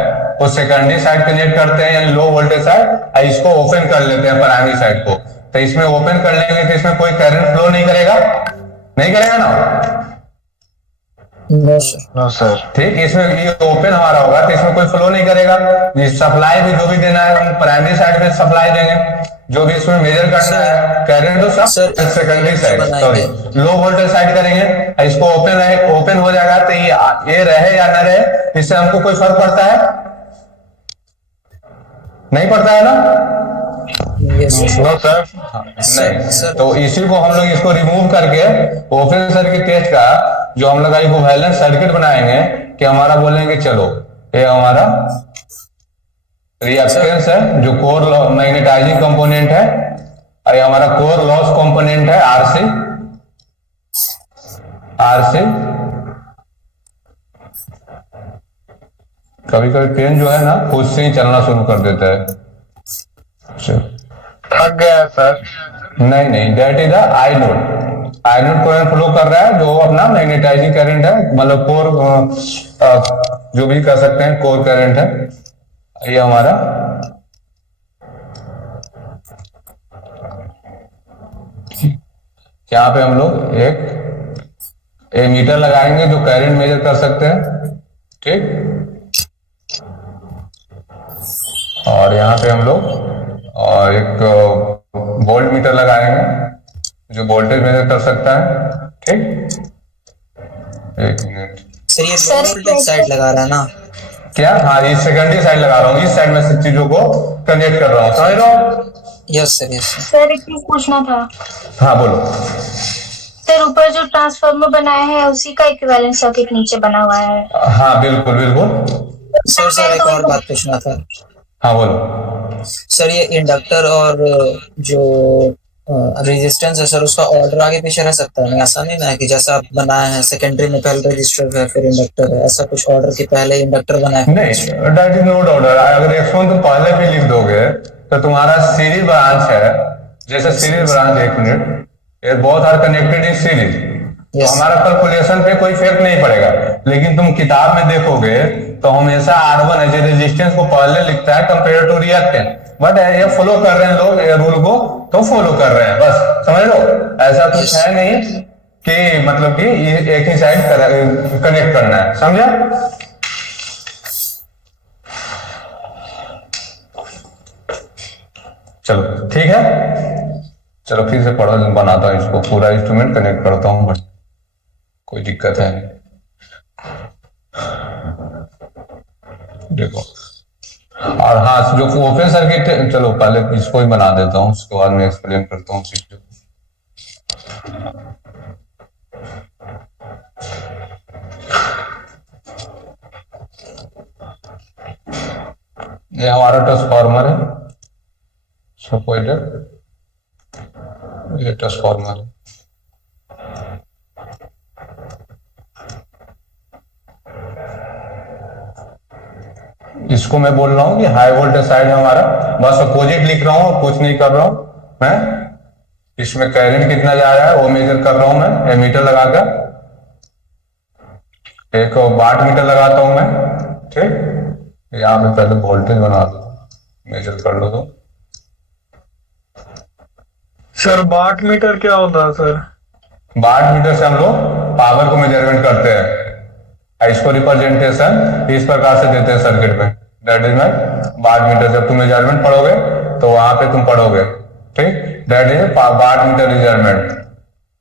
वो सेकेंडरी साइड कनेक्ट करते हैं, यानी लो वोल्टेज साइड, इसको ओपन कर लेते हैं प्राइमरी साइड को। तो इसमें ओपन कर लेंगे तो इसमें कोई करंट फ्लो नहीं करेगा, नहीं करेगा ना? No sir. ठीक, इसमें ये ओपन हमारा होगा तो इसमें कोई फ्लो नहीं करेगा। सप्लाई भी जो भी देना है हम प्राइमरी साइड पे सप्लाई देंगे, जो भी इसमें मेजर करना है करंट तो सब सेकेंडरी साइड, सॉरी लो वोल्टेज साइड करेंगे। इसको ओपन हो जाएगा तो ये रहे या ना रहे, इससे हमको कोई फर्क पड़ता है? नहीं पड़ता है ना? No sir. नहीं, तो इसी को हम लोग इसको रिमूव करके ओपन सर्किट टेस्ट का जो हम लोग इक्विवेलेंट सर्किट बनाएंगे, कि हमारा बोलेंगे चलो ये हमारा रिएक्टेंस है जो कोर मैग्नेटाइजिंग कंपोनेंट है, और ये हमारा कोर लॉस कंपोनेंट है आरसी। कभी कभी पेन जो है ना खुद से ही चलना शुरू कर देता है। थक गया सर। नहीं, that is I node current flow कर रहा है, जो अपना मैग्नेटाइजिंग करंट है, मतलब कोर जो भी कर सकते हैं, कोर करंट है ये हमारा। यहाँ पे हम लोग एक एमीटर लगाएंगे जो करंट मेजर कर सकते हैं। ठीक, और यहाँ पे हम लोग और एक वोल्ट मीटर लगाएंगे जो वोल्टेज मेजर कर सकता है। ठीक, एक मिनट सर ये लो वोल्टेज साइड लगा रहा है ना? क्या? हाँ, इस सेकेंडरी साइड लगा रहा हूँ, इस साइड में से चीजों को कनेक्ट कर रहा हूँ, समझ रहा हूँ? यस सर, यस सर एक चीज पूछना था। हाँ बोलो। सर ऊपर जो ट्रांसफार्मर बनाया है उसी का इक्विवेलेंट सर्किट नीचे बना हुआ है। हाँ बिल्कुल बिल्कुल। सर एक और बात पूछना था। हाँ बोलो। सर ये इंडक्टर और जो रेजिस्टेंस है सर, उसका ऑर्डर आगे पीछे रह सकता है? ऐसा नहीं ना कि जैसा आप बनाए हैं सेकेंडरी में पहले रजिस्टर है फिर इंडक्टर है, ऐसा कुछ ऑर्डर की पहले इंडक्टर बनाए? नहीं, दैट इज नॉट ऑर्डर। अगर X1 तुम पहले भी लिख दोगे तो तुम्हारा सीरीज ब्रांच है, जैसे सीरीज ब्रांच, एक minute, both are connected in series, तो हमारा कैलकुलेशन पे कोई इफेक्ट नहीं पड़ेगा। लेकिन तुम किताब में देखोगे तो हमेशा R1 है, रेजिस्टेंस को पहले लिखता है कंपेयर टू रिएक्टेंस, बट ये फॉलो कर रहे हैं लोग, ये रूल को तो फॉलो कर रहे हैं, बस समझ लो। ऐसा कुछ है नहीं कि मतलब कि ये एक ही साइड कनेक्ट करना है, समझा? चलो ठीक है, चलो फिर से पढ़ो, बनाता हूँ इसको, पूरा इंस्ट्रूमेंट कनेक्ट करता हूँ, कोई दिक्कत है नहीं। देखो, और हाँ जो ओपन सर्किट, चलो पहले इसको ही बना देता हूँ, उसके बाद मैं एक्सप्लेन करता हूँ चीजों। ये हमारा ट्रांसफार्मर है, सपोर्टेड, ये ट्रांसफार्मर है। इसको मैं बोल रहा हूँ कि हाई वोल्टेज साइड है हमारा, बस अपोजिट लिख रहा हूँ, कुछ नहीं कर रहा हूँ मैं। इसमें करंट कितना जा रहा है वो मेजर कर रहा हूँ मैं, एमीटर लगाकर, एक वाट मीटर लगाता हूँ मैं, ठीक। यहाँ पे पहले वोल्टेज बना दो, मेजर कर लो तो। सर वाट मीटर क्या होता है सर? वाट मीटर से हम लोग पावर को मेजरमेंट करते हैं, इसको रिप्रेजेंटेशन इस प्रकार से देते हैं सर्किट में, that is my watt meter. जब तुम मेजरमेंट पढ़ोगे तो वहां पे तुम पढ़ोगे, ठीक, that is watt meter measurement.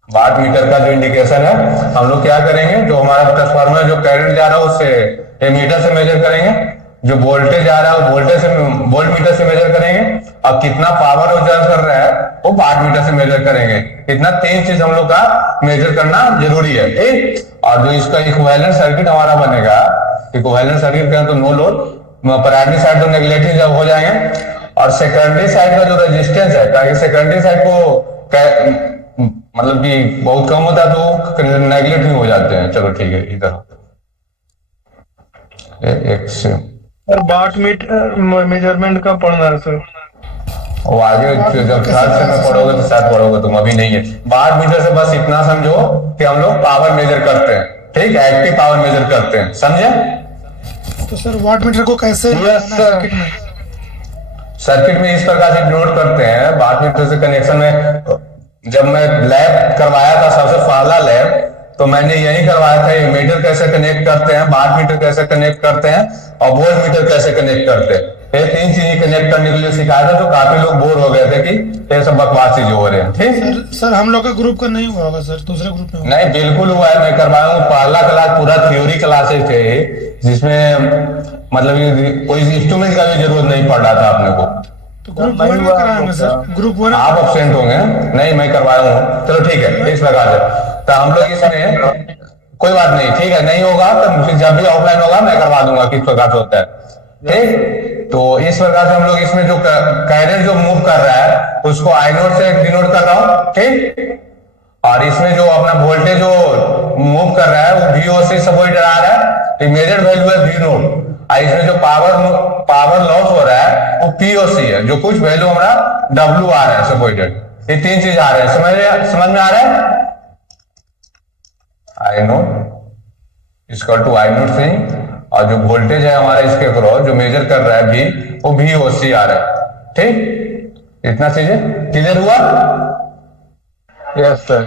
Watt meter का जो इंडिकेशन है, हम लोग क्या करेंगे, जो हमारा ट्रांसफार्मर जो करंट जा रहा है उससे एमीटर से मेजर करेंगे, जो वोल्टेज आ रहा है वोल्टेज से, वोल्ट मीटर से मेजर करेंगे, और कितना पावर वो जनरेट कर रहा है वो वाट मीटर से मेजर करेंगे। इतना 3 चीज हम लोग का मेजर करना जरूरी है, ठीक। और जो इसका इक्विवेलेंट सर्किट हमारा बनेगा, इक्विवेलेंट सर्किट का तो नो लोड, प्राइमरी साइड तो नेगलेक्टिव जब हो जाएंगे, और सेकेंडरी साइड का जो रेजिस्टेंस है, ताकि सेकेंडरी साइड को मतलब कि बहुत कम होता है तो नेगलेक्ट भी हो जाते हैं। चलो ठीक है, इधर एक से सर वाट मीटर मेजरमेंट का पढ़ना है सर? वो आगे जब थर्ड से में पढ़ोगे तो शायद पढ़ोगे, तुम अभी नहीं है। वाट मीटर से बस इतना समझो कि हम लोग पावर मेजर करते हैं, ठीक, एक्टिव पावर मेजर करते हैं, समझे? तो सर वाट मीटर को कैसे सर्किट में सर्किट में इस प्रकार से नोट करते हैं। वाट मीटर से कनेक्शन में जब मैं लैब करवाया था, सबसे पहला लैब, तो मैंने यही करवाया था, मीटर कैसे कनेक्ट करते हैं, वाट मीटर कैसे कनेक्ट करते हैं, और वोल्ट मीटर कैसे कनेक्ट करते हैं। ये 3 चीजें कनेक्ट करने के लिए सिखाया था, तो काफी लोग बोर हो गए थे कि ये सब बकवास चीज हो रहे हैं, ठीक। सर हम लोग का ग्रुप का नहीं हुआ होगा सर, दूसरे ग्रुप में नहीं, बिल्कुल हुआ है, मैं करवाया हूँ। पहला क्लास पूरा थ्योरी क्लासेस थे, जिसमें मतलब कोई इंस्ट्रूमेंट का भी जरूरत नहीं पड़ रहा था अपने को। तो ग्रुप 1 में कराएंगे सर, ग्रुप 1 आप एब्सेंट होंगे? नहीं, मैं करवाया हूँ। चलो ठीक है, इस प्रकार से तो हम लोग इसमें कोई बात नहीं, ठीक है, नहीं होगा तो जब भी ऑफलाइन होगा मैं करवा दूंगा किस प्रकार से होता है, ठीक। तो इस प्रकार से हम लोग इसमें जो करंट जो मूव कर रहा है उसको आई नोट से डिनोट कर रहा हूँ, ठीक। और इसमें जो अपना वोल्टेज जो मूव कर रहा है वो VOC सपोर्टेड आ रहा है, इमीडिएट वैल्यू है V नोट, और इसमें जो पावर लॉस हो रहा है वो POC है, जो कुछ वैल्यू हमारा W आ रहा है सपोर्टेड। ये 3 चीज आ रहे हैं, समझ में आ रहा है? I nought equal to I nought से, और जो वोल्टेज है हमारा इसके क्रॉस जो मेजर कर रहा है V, वो VOC आ रहा है, ठीक। इतना चीजें क्लियर हुआ? Yes sir.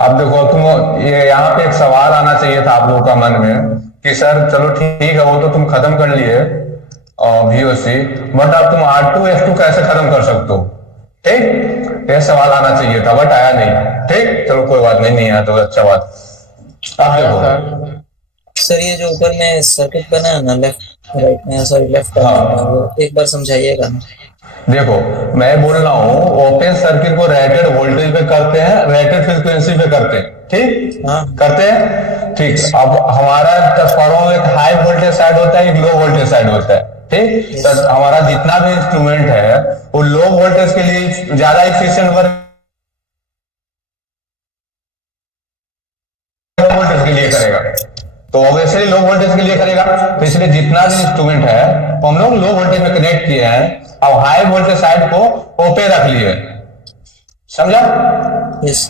अब देखो तुम, ये यहाँ पे एक सवाल आना चाहिए था आप लोगों का मन में कि सर चलो ठीक है, वो तो तुम खत्म कर लिए VOC, बट अब तुम R2 X2 कैसे खत्म कर सकते हो, ठीक। ये सवाल आना चाहिए था, बट आया नहीं, ठीक। चलो कोई बात नहीं, नहीं आया तो अच्छा बात। अब देखो सर, ये जो ऊपर में सर्किट बना है ना, लेफ्ट राइट में, सॉरी लेफ्ट में, वो एक बार समझाइएगा ना। देखो मैं बोल रहा हूँ, ओपन सर्किट को रेटेड वोल्टेज पे करते हैं, रेटेड फ्रीक्वेंसी पे करते हैं, ठीक। हाँ। करते हैं, ठीक। अब हमारा ट्रांसफार्मर में एक हाई वोल्टेज साइड होता है, एक लो वोल्टेज साइड होता है, ठीक। तो हमारा जितना भी इंस्ट्रूमेंट है वो लो वोल्टेज के लिए ज्यादा एफिशिएंट वर्क वोल्टेज के लिए करेगा, तो ऑब्वियसली लो वोल्टेज के लिए करेगा। तो इसलिए जितना भी इंस्ट्रूमेंट है वो हम लोग लो वोल्टेज में कनेक्ट किए हैं, और हाई वोल्टेज साइड को ओपन रख लिए, समझा? यस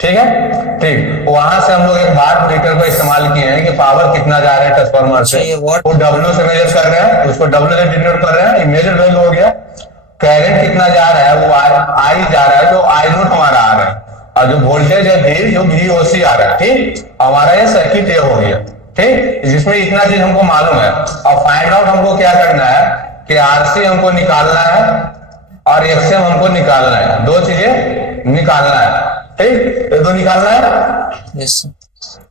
ठीक है, ठीक। वहां से हम लोग एक वाट मीटर को इस्तेमाल किए हैं कि पावर कितना जा रहा है ट्रांसफार्मर से, ये watt- वो डब्ल्यू से मेजर कर रहे हैं, उसको डब्ल्यू से डिनोट कर रहे हैं, मेजर वैल्यू हो गया। करंट कितना जा रहा है वो आई जा रहा है, जो आई नोट हमारा आ रहा है, और जो वोल्टेज है भी जो VOC आ रहा है। ठीक, हमारा ये सर्किट ये हो गया। ठीक, जिसमें इतना चीज हमको मालूम है। और फाइंड आउट हमको क्या करना है कि RC हमको निकालना है और XM हमको निकालना है, दो चीजें निकालना है। ठीक, ये तो निकालना है। यस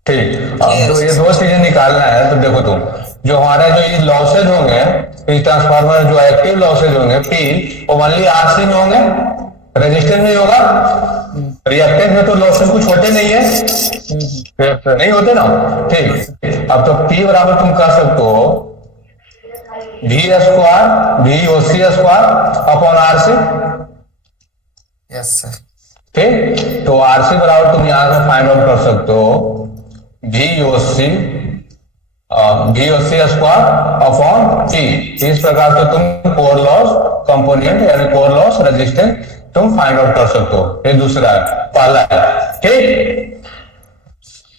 ठीक, अब तो ये दो चीजें निकालना है। तो देखो तुम, जो हमारा जो ये लॉसेज होंगे, इस ट्रांसफार्मर जो एक्टिव लॉसेज होंगे P, वो ओनली RC में होंगे, रेजिस्टेंस में होगा। रिएक्टेंस में तो लॉसेज कुछ होते नहीं है, नहीं होते ना। ठीक, अब तो P बराबर तुम कर सकते हो VOC square upon RC। Yes sir ठीक, तो RC बराबर तुम यहां से फाइंड आउट कर सकते हो VOC स्क्वायर अपॉन P। इस प्रकार से तुम कोर लॉस कंपोनेंट यानी कोर लॉस रेजिस्टेंस तुम फाइंड आउट कर सकते हो। ये दूसरा है, पहला है। ठीक,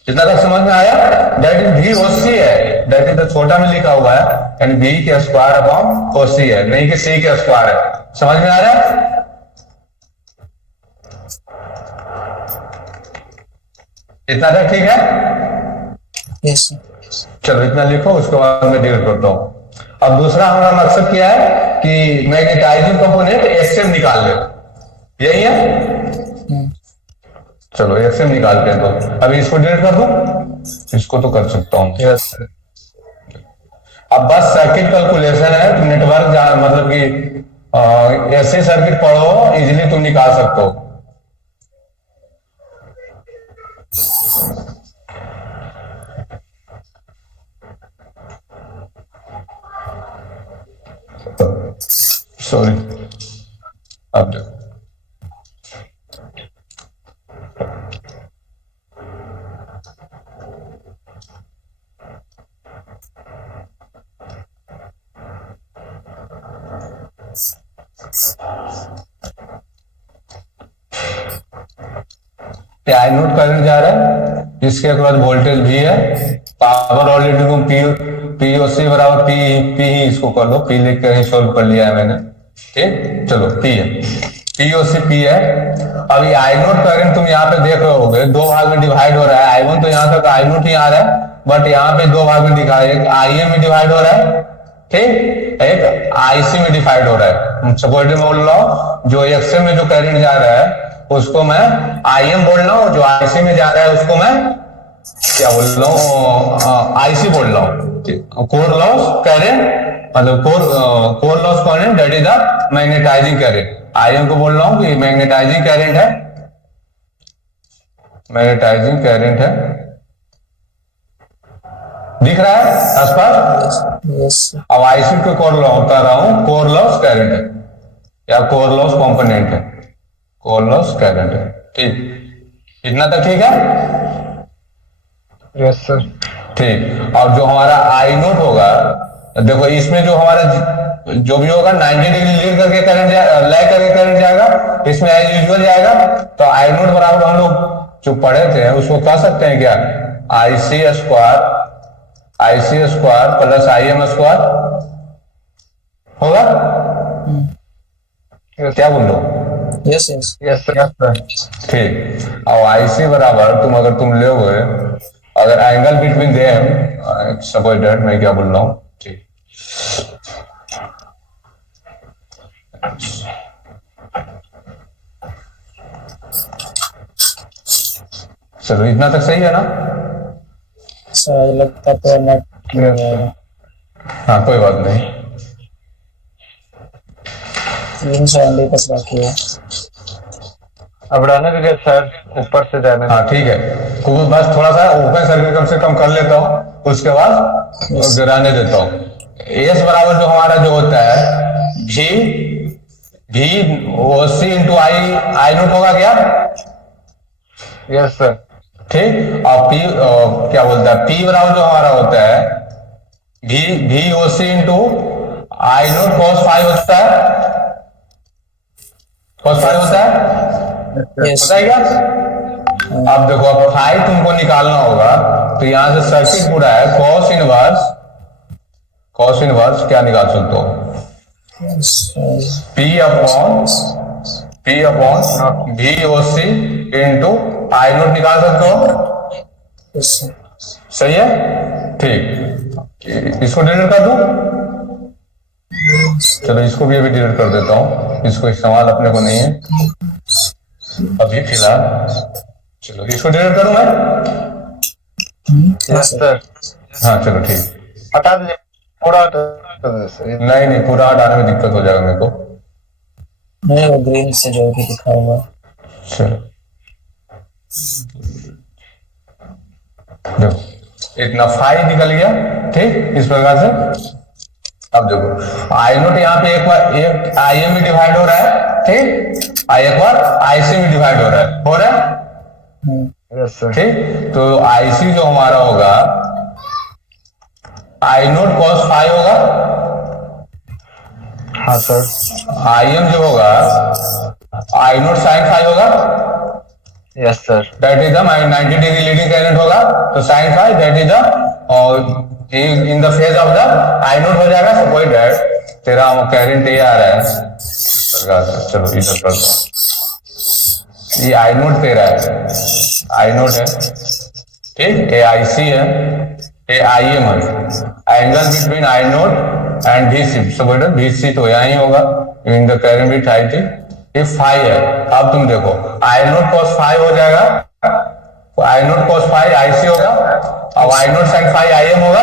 जितना तक समझ में आया, दैट इज VOC है, दैट इज छोटा में लिखा हुआ है, यानी V के स्क्वायर अपॉन OC है, नहीं कि C के स्क्वायर है। समझ में आ रहा है? इतना तक ठीक है? यस चलो इतना लिखो, उसके बाद मैं डिलीट करता हूं। अब दूसरा हमारा मकसद क्या है कि मैग्नेटाइजिंग कंपोनेंट XM निकाल ले, यही है। चलो XM निकालते हैं, तो अभी इसको डिलीट कर दूं, इसको तो कर सकता हूं। यस अब बस सर्किट कैलकुलेशन है, तुम नेटवर्क मतलब कि ऐसे सर्किट पढ़ो, इजीली तुम निकाल सकते हो। सॉरी, अब देखो, आई नोट करंट जा रहा है, इसके बाद वोल्टेज भी है, पावर ऑलरेडी तुम POC बराबर P ही इसको कर लो, P लिख कर ही सोल्व कर लिया है मैंने। ठीक, चलो P है, POC P है। अब ये आई नोट करंट तुम यहाँ पे देख रहे होगे, दो भाग में डिवाइड हो रहा है। I1 तो यहाँ तक आई नोट ही आ रहा है, बट यहाँ पे दो भाग में दिखा है, एक IM में डिवाइड हो रहा है, ठीक, एक IC में डिवाइड हो रहा है। सपोज मैं बोल रहा हूँ जो XM में जो करंट जा रहा है उसको मैं IM बोल रहा हूँ, जो IC में जा रहा है उसको मैं क्या बोल रहा हूँ, IC बोल रहा हूँ। कोर लॉस करंट मतलब core loss current that is the magnetising current. IM को बोल रहा हूँ कि मैग्नेटाइजिंग करंट है, मैग्नेटाइजिंग करंट है, दिख रहा है स्पष्ट? यस अब IC को कोर लॉस कर रहा हूँ, कोर लॉस करंट है या कोर लॉस कंपोनेंट है, कोर लॉस करंट है। ठीक, इतना तक ठीक है? यस सर ठीक, और जो हमारा आई नोट होगा, देखो इसमें जो हमारा जो भी होगा 90 डिग्री लीड करके करंट लैग करके करंट जाएगा, इसमें एज यूजुअल जाएगा। तो आई नोट बराबर हम लोग जो पढ़े थे उसको कह सकते हैं क्या, IC square plus IM square होगा। क्या बोल रहे हो? यस यस यस सर ठीक, और IC बराबर तुम अगर तुम लोगे, अगर angle between them, suppose that मैं क्या बोल रहा हूँ, ठीक, चलो इतना तक सही है ना? सर लगता तो नेट हाँ कोई बात नहीं। 370 बस बाकी है। अब रहने दीजिए सर, ऊपर से जाने हाँ ठीक है, तो बस थोड़ा सा ओपन सर्किट कम से कम कर लेता हूँ, उसके बाद गिराने देता हूँ। एस बराबर जो हमारा जो होता है VOC इंटू आई नोट होगा क्या? यस सर ठीक, और P क्या बोलता है, P बराबर जो हमारा होता है VOC इंटू आई नोट cos फाइव होता है, cos फाइव होता है। यस पता है क्या? अब देखो, अब फाई तुमको निकालना होगा, तो यहाँ से सर्किट पूरा है, कॉस इनवर्स क्या निकाल सकते हो? P अपॉन VOC इंटू आई नोट निकाल सकते हो? यस सही है, ठीक। इसको डिलीट कर दूं? चलो इसको भी अभी डिलीट कर देता हूँ, इसको इस्तेमाल अपने को नहीं है अभी फिलहाल। चलो इसको डिलीट करूं मैं? Yes sir. हाँ चलो ठीक। हटा दीजिए पूरा, हटा दीजिए सर। नहीं पूरा हटाने में दिक्कत हो जाएगा मेरे को। नहीं, वो ग्रीन से जो भी लिखा हुआ। चलो देखो, इतना फाई निकल गया, ठीक, इस प्रकार से। अब देखो आई नोट यहाँ पे एक बार एक आई एम में डिवाइड हो रहा है, ठीक, एक बार आईसी में डिवाइड हो रहा है, यस सर। ठीक। तो आईसी जो हमारा होगा, आई नोट कॉस फाई होगा, हाँ सर। आई एम जो होगा आई नोट साइन फाई होगा, yes sir. That is the 90 degree leading current होगा, तो sine phi that is the in the phase of the I naught हो जाएगा। सपोज दैट तेरा करंट ये आ रहा है, चलो इधर करता हूं, ये आई नोट तेरा है, आई नोट है, ठीक, ए आई सी है, ए आई एम है, angle between I nought and V C, suppose that V C तो यहाँ ही होगा, in the current with I T, ये फाई है। अब तुम देखो आई नोट कॉस फाई हो जाएगा, तो I nought cos phi I C होगा, अब I note sine phi I M होगा,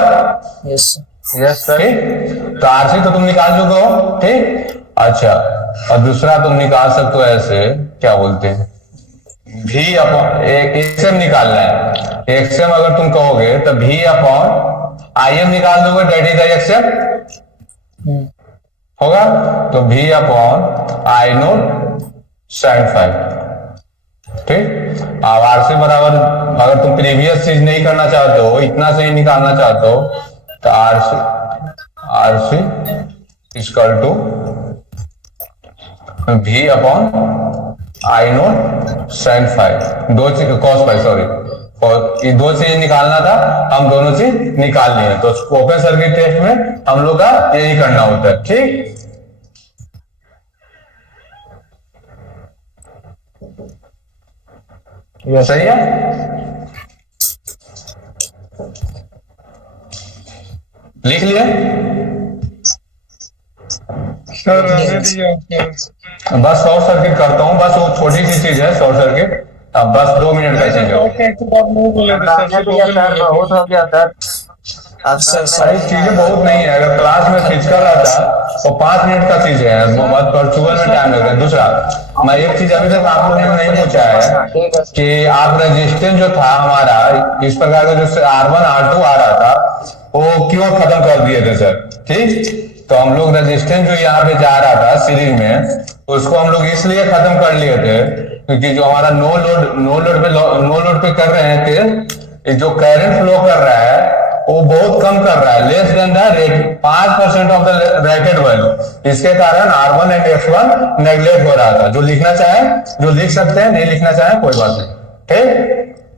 यस यस सर। ठीक। तो आरसी तो तुम निकाल चुके हो, ठीक। अच्छा, और दूसरा तुम निकाल सकते हो ऐसे, क्या बोलते हैं, भी अपॉन एक्सएम निकालना है। एक्सएम अगर तुम कहोगे तो भी अपॉन आई एम निकाल दोगे, दैट इज एक्सएम होगा, तो V upon I note sine phi, ठीक। अब आरसी बराबर, अगर तुम प्रीवियस चीज नहीं करना चाहते हो, इतना से ही निकालना चाहते हो, तो RC equal to V upon I note sine phi, दो चीज कॉस फाइव, सॉरी, और ये दो चीज निकालना था, हम दोनों चीज निकाल लिए। तो ओपन सर्किट टेस्ट में हम लोग का यही करना होता है, ठीक। यस सही है। लिख लिए? सर रहने दीजिए आप। बस शॉर्ट सर्किट करता हूँ, बस वो छोटी सी चीज है शॉर्ट सर्किट, अब बस 2 मिनट का चीज है। नहीं बोले थे सर, बहुत हो गया सर। आप सर सारी चीजें बहुत नहीं है, अगर क्लास में फिजिकल आता तो 5 मिनट का चीज है, वर्चुअल में टाइम लग रहा है। दूसरा, मैं एक चीज अभी तक आप लोगों ने नहीं पूछा है कि आप रेजिस्टेंस जो था हमारा इस प्रकार का, जो R1 R2 आ रहा था, वो क्यों खत्म कर दिए थे सर, ठीक। तो हम लोग रेजिस्टेंस जो यहाँ पे जा रहा था सीरीज में, उसको हम लोग इसलिए खत्म कर लिए थे क्योंकि जो हमारा नो लोड पे कर रहे थे, जो करंट फ्लो कर रहा है वो बहुत कम कर रहा है, less than the rate 5% of the rated value. इसके कारण R1 एंड X1 नेग्लेक्ट हो रहा था। जो लिखना चाहे जो लिख सकते हैं, नहीं लिखना चाहे कोई बात नहीं, ठीक।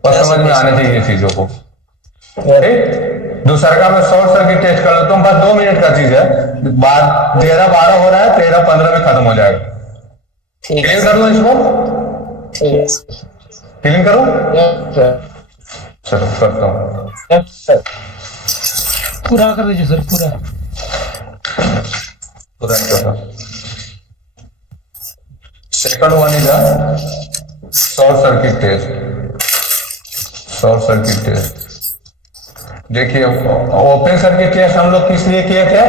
बस समझ में आने चाहिए चीजों को, ठीक। दूसरा का मैं शॉर्ट सर्किट टेस्ट कर लेता हूँ, बस 2 मिनट का चीज है, बाद 13-12 हो रहा है, 13-15 में खत्म हो जाएगा। ठीक है क्लियर कर लो इसको, ठीक है। क्लीन करो, चलो करता हूँ। पूरा कर दीजिए सर, पूरा। पूरा करता। Second one is short circuit test. Short circuit test देखिए, ओपन सर्किट टेस्ट हम लोग किस लिए किए थे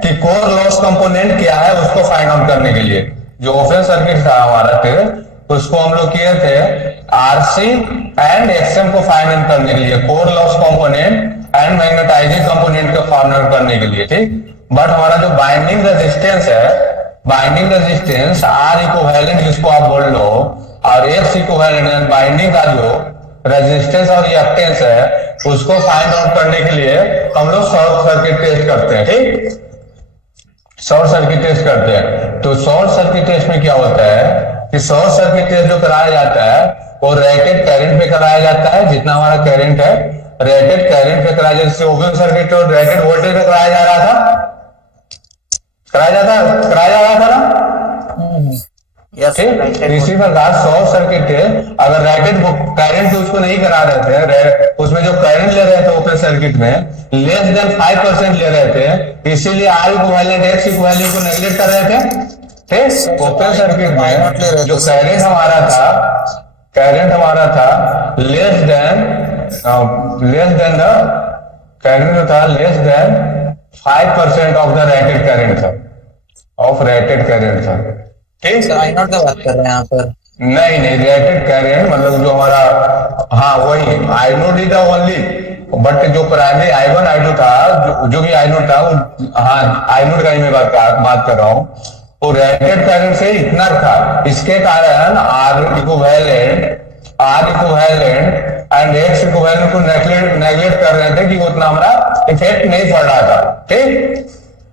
कि कोर लॉस कंपोनेंट क्या है उसको फाइंड आउट करने के लिए। जो ओपन सर्किट था हमारा टेस्ट, उसको हम लोग किए थे आरसी एंड एक्सएम को फाइंड आउट करने के लिए, core loss component and magnetising component को फाइंड आउट करने के लिए, ठीक। बट हमारा जो बाइंडिंग रेजिस्टेंस है, बाइंडिंग रेजिस्टेंस आर इक्विवेलेंट जिसको आप बोल लो, और एक्स इक्विवेलेंट बाइंडिंग का जो रेजिस्टेंस और रिएक्टेंस है, उसको फाइंड आउट करने के लिए हम लोग शॉर्ट सर्किट टेस्ट करते हैं, ठीक। शॉर्ट सर्किट टेस्ट करते हैं। तो शॉर्ट सर्किट टेस्ट में क्या होता है कि शॉर्ट सर्किट टेस्ट जो कराया जाता है वो रेटेड करंट पे कराया जाता है। जितना हमारा करंट है रेटेड करंट पे कराया, जैसे ओपन सर्किट और रेटेड वोल्टेज पे कराया जा रहा था, कराया जा रहा था ना। ठीक, इसी प्रकार शॉर्ट सर्किट टेस्ट अगर रेटेड करंट उसको नहीं करा रहे थे, उसमें जो करंट ले रहे थे ओपन सर्किट में लेस देन 5% ले रहे थे, इसीलिए आर इक्विवेलेंट एक्स इक्विवेलेंट को नेगलेक्ट कर रहे थे। ठीक, ओपन सर्किट में जो करंट हमारा था लेस देन द करंट था less than 5% of the rated current था, ऑफ रेटेड करंट था। ठीक, सर आई नॉट का बात कर रहे हैं यहाँ पर। नहीं रेटेड करंट मतलब जो हमारा, हाँ वही I nought is the only, but जो प्राइमरी I1 I2 था, जो भी I नोट था, हाँ I नोट का ही मैं बात कर रहा हूँ, वो रेटेड करंट से इतना था। इसके कारण R equivalent and X equivalent को नेगलेक्ट कर रहे थे कि उतना हमारा इफेक्ट नहीं पड़ रहा था। ठीक,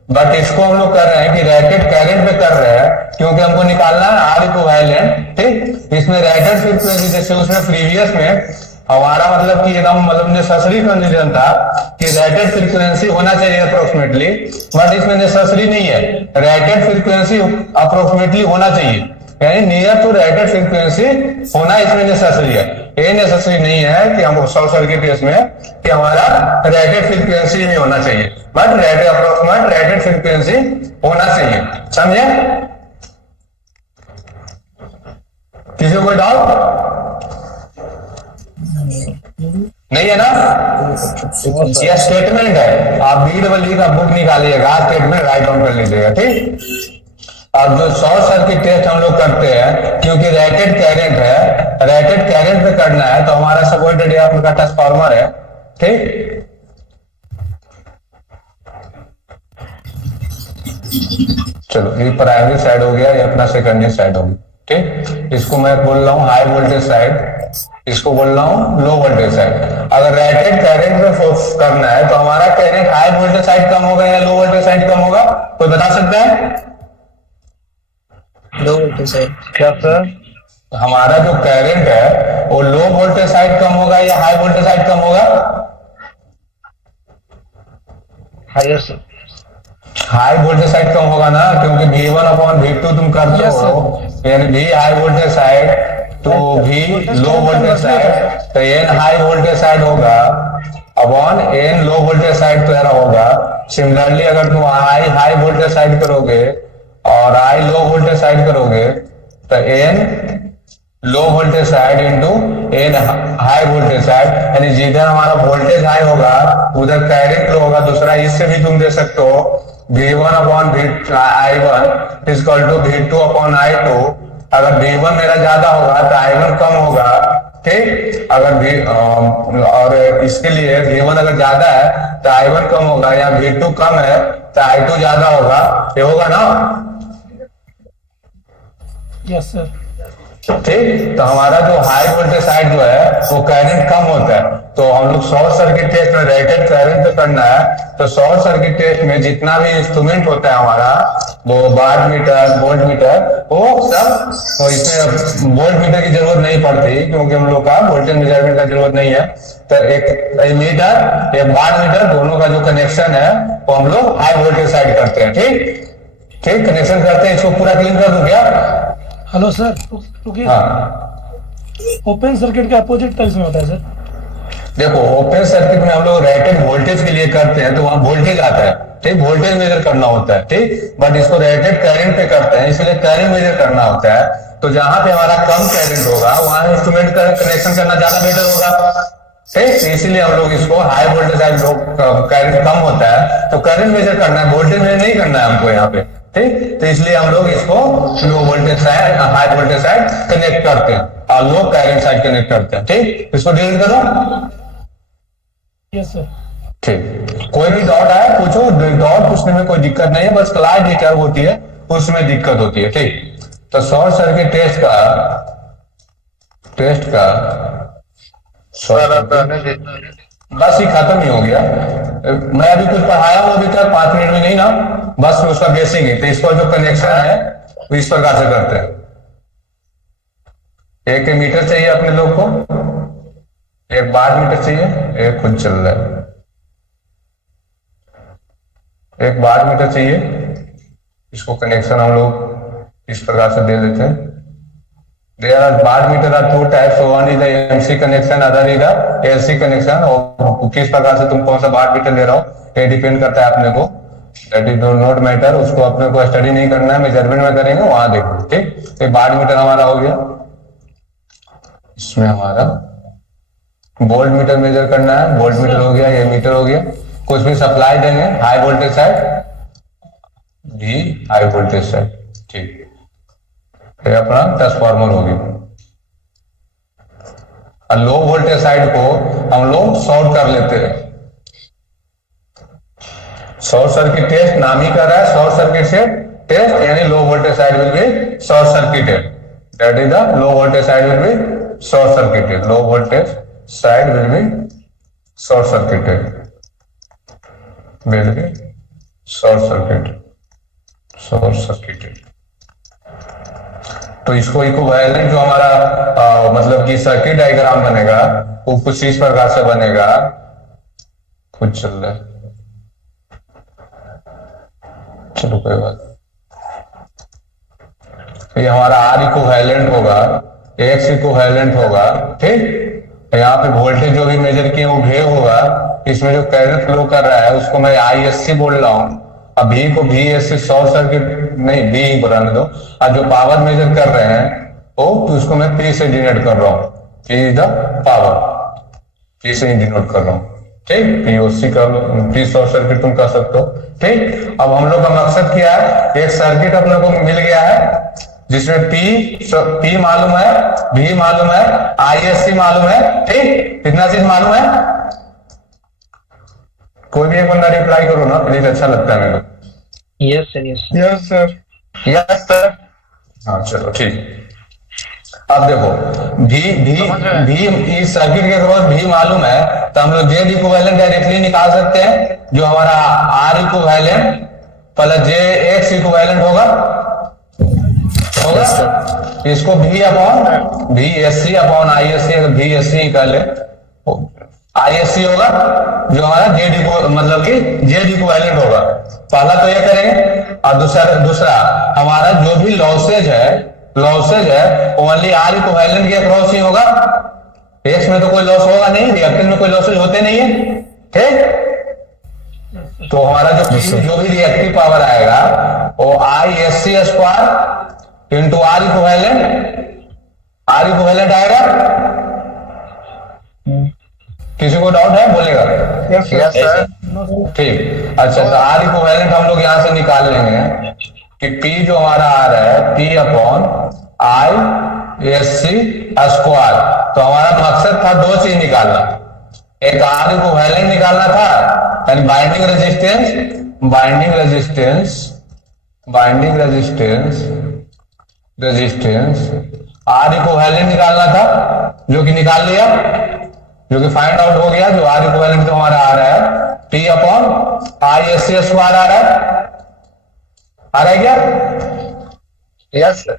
बट इसको हम लोग कर रहे हैं कि रेटेड करंट पे कर रहे हैं क्योंकि हमको निकालना है R इक्विवेलेंट। ठीक, इसमें रेटेड फ्रीक्वेंसी जैसे उसमें प्रीवियस में हमारा मतलब कि एकदम मतलब नेसेसरी कंडीशन था कि रेटेड फ्रीक्वेंसी होना चाहिए अप्रोक्सीमेटली, बट इसमें नेसेसरी नहीं है, रेटेड फ्रीक्वेंसी अप्रोक्सीमेटली होना चाहिए, यानी नियर टू रेटेड फ्रीक्वेंसी होना इसमें नेसेसरी है। ये नेसेसरी नहीं है कि हम शॉर्ट सर्किट केस में कि हमारा रेटेड फ्रीक्वेंसी ही होना चाहिए, but rated approximate rated frequency होना चाहिए। समझे? किसी को कोई डाउट नहीं है ना? यह स्टेटमेंट है, आप BEE का बुक निकालिएगा, स्टेटमेंट राइट डाउन कर लीजिएगा। ठीक, अब जो शॉर्ट सर्किट टेस्ट हम लोग करते हैं क्योंकि रेटेड करंट है, रेटेड करंट पे करना है तो हमारा सपोर्टेड आपका ट्रांसफार्मर है। ठीक, चलो ये प्राइमरी साइड हो गया, ये अपना सेकेंडरी साइड हो गया। ठीक, इसको मैं बोल रहा हूँ हाई वोल्टेज साइड, इसको बोल रहा हूँ लो वोल्टेज साइड। अगर रेटेड करंट पे फोर्स करना है तो हमारा करंट हाई वोल्टेज साइड कम होगा या लो वोल्टेज साइड कम होगा, कोई बता सकता है? लो वोल्टेज साइड। क्या सर? हमारा जो करंट है वो लो वोल्टेज साइड कम होगा या हाई वोल्टेज साइड कम होगा? Higher sir. High voltage side कम होगा ना, क्योंकि V1/V2 तुम करते हो, यानी V हाई वोल्टेज साइड तो V लो वोल्टेज साइड, तो N हाई वोल्टेज साइड होगा upon N low voltage side तो होगा। सिमिलरली अगर तुम I हाई वोल्टेज साइड करोगे और I लो वोल्टेज साइड करोगे तो N low voltage side into N high voltage side, यानी जिधर हमारा वोल्टेज हाई होगा उधर करंट लो होगा। दूसरा इससे भी तुम दे सकते हो V1/I1 इक्वल टू V2/I2। अगर V1 मेरा ज्यादा होगा तो I1 कम होगा। ठीक, अगर और इसके लिए V1 अगर ज्यादा है तो I1 कम होगा, या V2 कम है तो I2 ज्यादा होगा, ये होगा ना? Yes sir. ठीक, तो हमारा जो हाई वोल्टेज साइड जो है वो करंट कम होता है। तो हम लोग शॉर्ट सर्किट टेस्ट में रेटेड करंट पे करना है तो शॉर्ट सर्किट टेस्ट में जितना भी इंस्ट्रूमेंट होता है हमारा, वो वाट मीटर, वोल्ट मीटर, वो सब, तो इसमें वोल्ट मीटर की जरूरत नहीं पड़ती क्योंकि हम लोग का वोल्टेज मेजरमेंट का जरूरत नहीं है। तो एक मीटर एक वाट मीटर दोनों का जो कनेक्शन है वो हम लोग हाई वोल्टेज साइड करते हैं। ठीक, कनेक्शन करते हैं। इसको पूरा क्लीन कर दूं क्या? हेलो सर, रुकिए। हाँ, ओपन सर्किट के अपोजिट टाइप्स में होता है सर। देखो ओपन सर्किट में हम लोग रेटेड वोल्टेज के लिए करते हैं तो वहां वोल्टेज आता है। ठीक, वोल्टेज मेजर करना होता है। ठीक, बट इसको रेटेड करंट पे करते हैं इसलिए करंट मेजर करना होता है। तो जहां पे हमारा कम करंट होगा वहां इंस्ट्रूमेंट का कनेक्शन करना ज्यादा बेटर होगा। ठीक, इसीलिए हम लोग इसको हाई वोल्टेज साइड करंट कम होता है तो करंट मेजर करना है, वोल्टेज मेजर नहीं करना है हमको यहाँ पे। ठीक, तो इसलिए हम लोग इसको लो voltage side high voltage side connect करते हैं और लो करंट साइड कनेक्ट करते हैं। ठीक, इसको डिलीट करो। Yes sir. ठीक, कोई भी डाउट आए पूछो, डाउट पूछने में कोई दिक्कत नहीं है, बस क्लास डिस्टर्ब होती है उसमें दिक्कत होती है। ठीक, तो शॉर्ट सर्किट टेस्ट का बस ही खत्म ही हो गया। मैं अभी कुछ पढ़ाया हूँ अभी तक 5 मिनट में नहीं ना, बस उसका बेसिक ही। तो इसका जो कनेक्शन है वो इस प्रकार से करते हैं। 1 मीटर चाहिए अपने लोग को, 1 वाट मीटर चाहिए, एक खुद चल रहा है, 1 वाट मीटर चाहिए। इसको कनेक्शन हम लोग इस प्रकार से दे देते हैं। There are watt meter are 2 types, so one is the MC connection, other is the LC connection। और किस प्रकार से तुम कौन सा वाट मीटर ले रहा हो ये डिपेंड करता है अपने को, दैट इज नॉट मैटर। उसको अपने को स्टडी नहीं करना है, मेजरमेंट में करेंगे वहां देखो, ठीक। ये वाट मीटर हमारा हो गया। इसमें हमारा वोल्ट मीटर मेजर करना है, वोल्ट मीटर हो गया, ये मीटर हो गया। कुछ भी सप्लाई देंगे, हाई वोल्टेज साइड भी हाई वोल्टेज साइड, ठीक। ये अपना ट्रांसफार्मर होगी। और लो वोल्टेज साइड को हम लोग शॉर्ट कर लेते हैं। शॉर्ट सर्किट टेस्ट नाम ही कर रहा है, शॉर्ट सर्किट से टेस्ट, यानी लो voltage side will be short circuited, that is the low voltage side will be short circuited, low voltage side will be short circuited, will be short circuited. तो इसको equivalent जो हमारा मतलब कि circuit diagram बनेगा वो कुछ इस प्रकार से बनेगा। कुछ चल रहा है, चलो कोई बात। ये हमारा आर इक्विवेलेंट होगा, एक्स इक्विवेलेंट होगा, ठीक। यहाँ पे वोल्टेज जो भी मेजर किए वो V होगा। इसमें जो करंट फ्लो कर रहा है उसको मैं ISC बोल रहा हूँ। अब V को VSC शॉर्ट सर्किट नहीं, V ही बनाने दो। और जो पावर मेजर कर रहे हैं वो उसको मैं P से डिनोट कर रहा हूँ, P is the power, P से ही डिनोट कर रहा हूँ, ठीक। POC कर लो, P शॉर्ट सर्किट तुम कर सकते हो, ठीक। अब हम लोग का मकसद क्या है, एक सर्किट अपने को मिल गया है जिसमें P मालूम है, V मालूम है, ISC मालूम है, ठीक। कितना चीज मालूम है? कोई भी एक बंदा रिप्लाई करो ना प्लीज, अच्छा लगता है मेरे को। Yes sir. Yes sir. हाँ चलो ठीक। अब देखो भी इस सर्किट के क्रॉस भी मालूम है तो हम लोग जेड इक्विवेलेंट डायरेक्टली निकाल सकते हैं, जो हमारा R equivalent plus J X equivalent होगा। इसको भी upon V S C upon I S C, V S सी कर ले, ISC होगा जो हमारा जेड मतलब कि जेड इक्विवेलेंट होगा। पहला तो ये करेंगे। और दूसरा हमारा जो भी लॉसेज है ओनली आर इक्विवेलेंट के अक्रॉस ही होगा। एक्स में तो कोई लॉस होगा नहीं, रिएक्टेंस में कोई लॉसेज होते नहीं है, ठीक। तो हमारा जो भी रिएक्टिव पावर आएगा वो ISC square into R equivalent आएगा। किसी को डाउट है बोलेगा? Yes sir. ठीक, अच्छा। तो आर इक्विवेलेंट हम लोग यहां से निकाल लेंगे कि P जो हमारा आ रहा है P अपॉन ISC स्क्वायर। तो हमारा मकसद था 2 चीज निकालना, एक आर इक्विवेलेंट निकालना था यानी बाइंडिंग रेजिस्टेंस आर इक्विवेलेंट निकालना था, जो कि निकाल लिया, जो कि फाइंड आउट हो गया। जो आर इक्विवेलेंट जो हमारा आ रहा है P अपॉन ISC स्क्वायर आ रहा है क्या? Yes sir.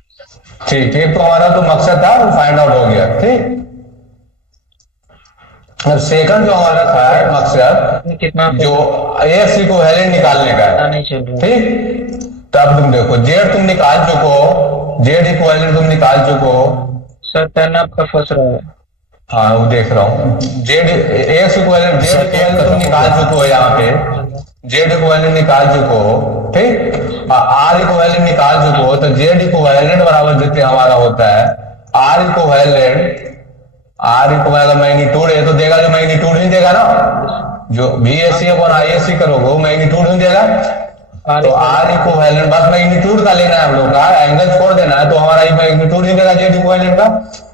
ठीक, तो हमारा तो मकसद था वो फाइंड आउट हो गया, ठीक। अब सेकंड जो हमारा था मकसद कितना जो एक्स इक्विवेलेंट निकालने का है, ठीक। तब तुम देखो जेड तुम निकाल चुको, जेड इक्विवेलेंट तुम निकाल चुको सर। 10 आपका फंस रहा है। हाँ वो देख रहा हूँ। जेड एक्स इक्विवेलेंट तुम निकाल चुके हो, यहाँ पे जेड इक्विवेलेंट निकाल चुके हो, ठीक। आर इक्विवेलेंट निकाल चुके हो, तो जेड इक्विवेलेंट बराबर जितने हमारा होता है आर इक्विवेलेंट मैग्नीट्यूड है तो देगा, जो मैग्नीट्यूड ही देगा ना, जो VSC अपॉन ISC करोगे वो मैग्नीट्यूड ही देगा। तो आर इक्विवेलेंट बस मैग्नीट्यूड का लेना है हम लोग का, एंगल छोड़ देना है। तो हमारा ये मैग्नीट्यूड ही देगा जेड इक्विवेलेंट का,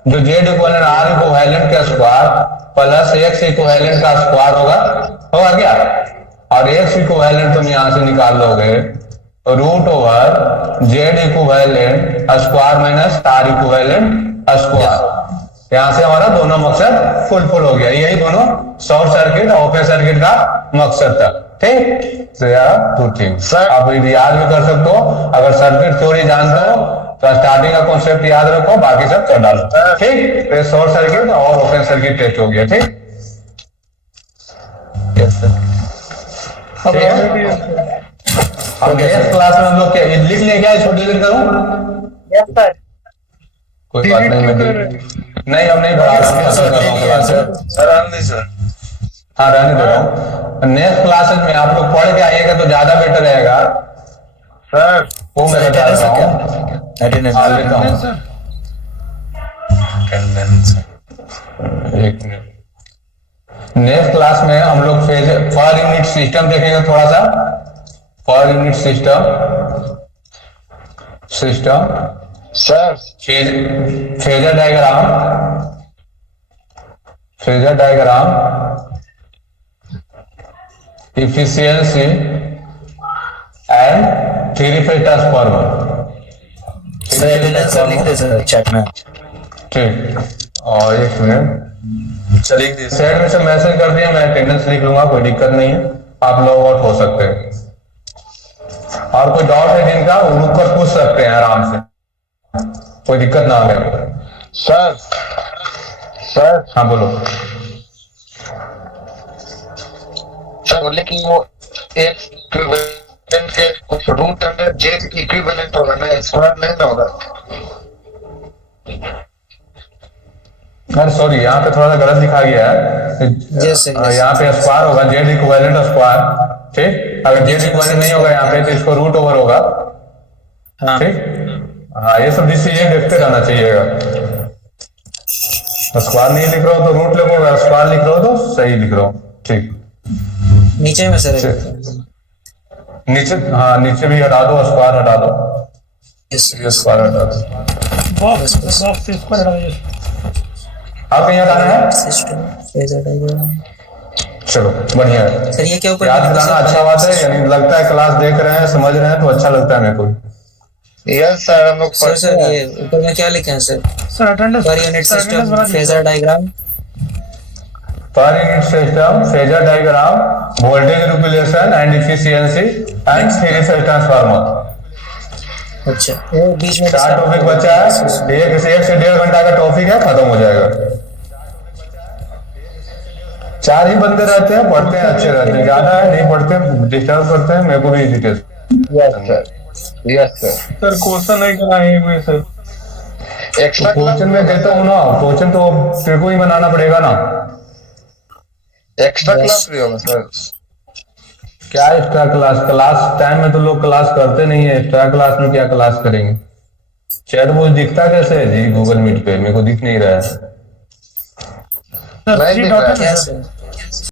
जो जेड इक्विवेलेंट आर इक्विवेलेंट का स्क्वायर प्लस एक्स इक्विवेलेंट का स्क्वायर होगा क्या? और एक्स इक्विवेलेंट तुम यहां से निकाल लोगे root over Z equivalent square minus R equivalent square. यहाँ से हमारा दोनों मकसद फुलफिल हो गया। यही दोनों शॉर्ट सर्किट और ओपन सर्किट का मकसद था। ठीक, तो यार टू थिंग्स आप याद भी कर सकते हो। अगर सर्किट थ्योरी जानते हो तो स्टार्टिंग का कॉन्सेप्ट याद रखो, बाकी सब कर डालो। ठीक, तो शॉर्ट सर्किट और ओपन सर्किट टेस्ट हो गया। ठीक, अब नेक्स्ट क्लास में हम लोग क्या लिख लें, क्या छोटी लिख करूं? कोई बात नहीं, मैं नहीं अब नहीं पढ़ा रहा हूँ। हाँ रहने दे रहा हूँ। नेक्स्ट क्लासेस में आप लोग पढ़ के आइएगा तो ज्यादा बेटर रहेगा सर। वो मैं बता रहा हूँ, लेता हूँ। एक मिनट। नेक्स्ट क्लास में हम लोग पर यूनिट सिस्टम देखेंगे थोड़ा सा। Per unit system sir, phasor diagram, efficiency and three phase transformer. Chat में। ठीक, और एक मिनट चलिए सेट में से मैसेज कर दिया, मैं अटेंडेंस लिख लूंगा, कोई दिक्कत नहीं है। आप लॉग आउट हो सकते हैं। और कोई डाउट है जिनका रुक कर पूछ सकते हैं आराम से, कोई दिक्कत ना आए। सर हाँ बोलो। सर बोले कि वो एक के कुछ रूट में जे इक्विवेलेंट होगा ना, स्क्वायर नहीं ना होगा। अरे सॉरी, यहाँ पे थोड़ा सा गलत लिखा गया है। यहाँ पे स्क्वायर होगा, जेड इक्विवेलेंट स्क्वायर। ठीक, अगर जेड इक्विवेलेंट नहीं होगा यहाँ पे तो इसको रूट ओवर होगा। ठीक, हाँ ये सब चीजें देखते रहना चाहिएगा। स्क्वायर नहीं लिख रहा हो तो रूट लिखो, स्क्वायर लिख रहा हो तो सही लिख रहा हो। ठीक, नीचे में सर नीचे, हाँ नीचे भी हटा दो, स्क्वायर हटा दो, स्क्वायर हटा दो। बॉक्स से इसको हटा दीजिए। आप कहीं हटाना है? System phasor diagram. चलो बढ़िया है सर ये क्या ऊपर याद दिलाना, अच्छा बात है। यानी लगता है क्लास देख रहे हैं, समझ रहे हैं तो अच्छा लगता है मेरे को। यस सर, हम लोग सर ये ऊपर में क्या लिखे हैं sir? Sir attendance per unit system phasor diagram, per unit system phasor diagram, voltage regulation and efficiency and three phase transformer. अच्छा वो बीच में 4 टॉपिक बचा है। एक से 1.5 घंटा का टॉपिक है, खत्म हो जाएगा। 4 ही बंदे रहते हैं, पढ़ते हैं, अच्छे रहते हैं। ज्यादा है नहीं पढ़ते, डिस्टर्ब करते हैं, मेरे को भी irritate. Yes sir. Sir question नहीं कराए हुए सर। एक्स्ट्रा क्वेश्चन में देता हूँ ना, क्वेश्चन तो तेरे को ही बनाना पड़ेगा ना। एक्स्ट्रा क्लास भी होगा सर? क्या एक्स्ट्रा क्लास? क्लास टाइम में तो लोग क्लास करते नहीं है, एक्स्ट्रा क्लास में क्या क्लास करेंगे? चैट बॉक्स दिखता कैसे है जी गूगल मीट पे? मेरे को दिख नहीं रहा है। सर नहीं दिख रहा है। डॉट है ना सर।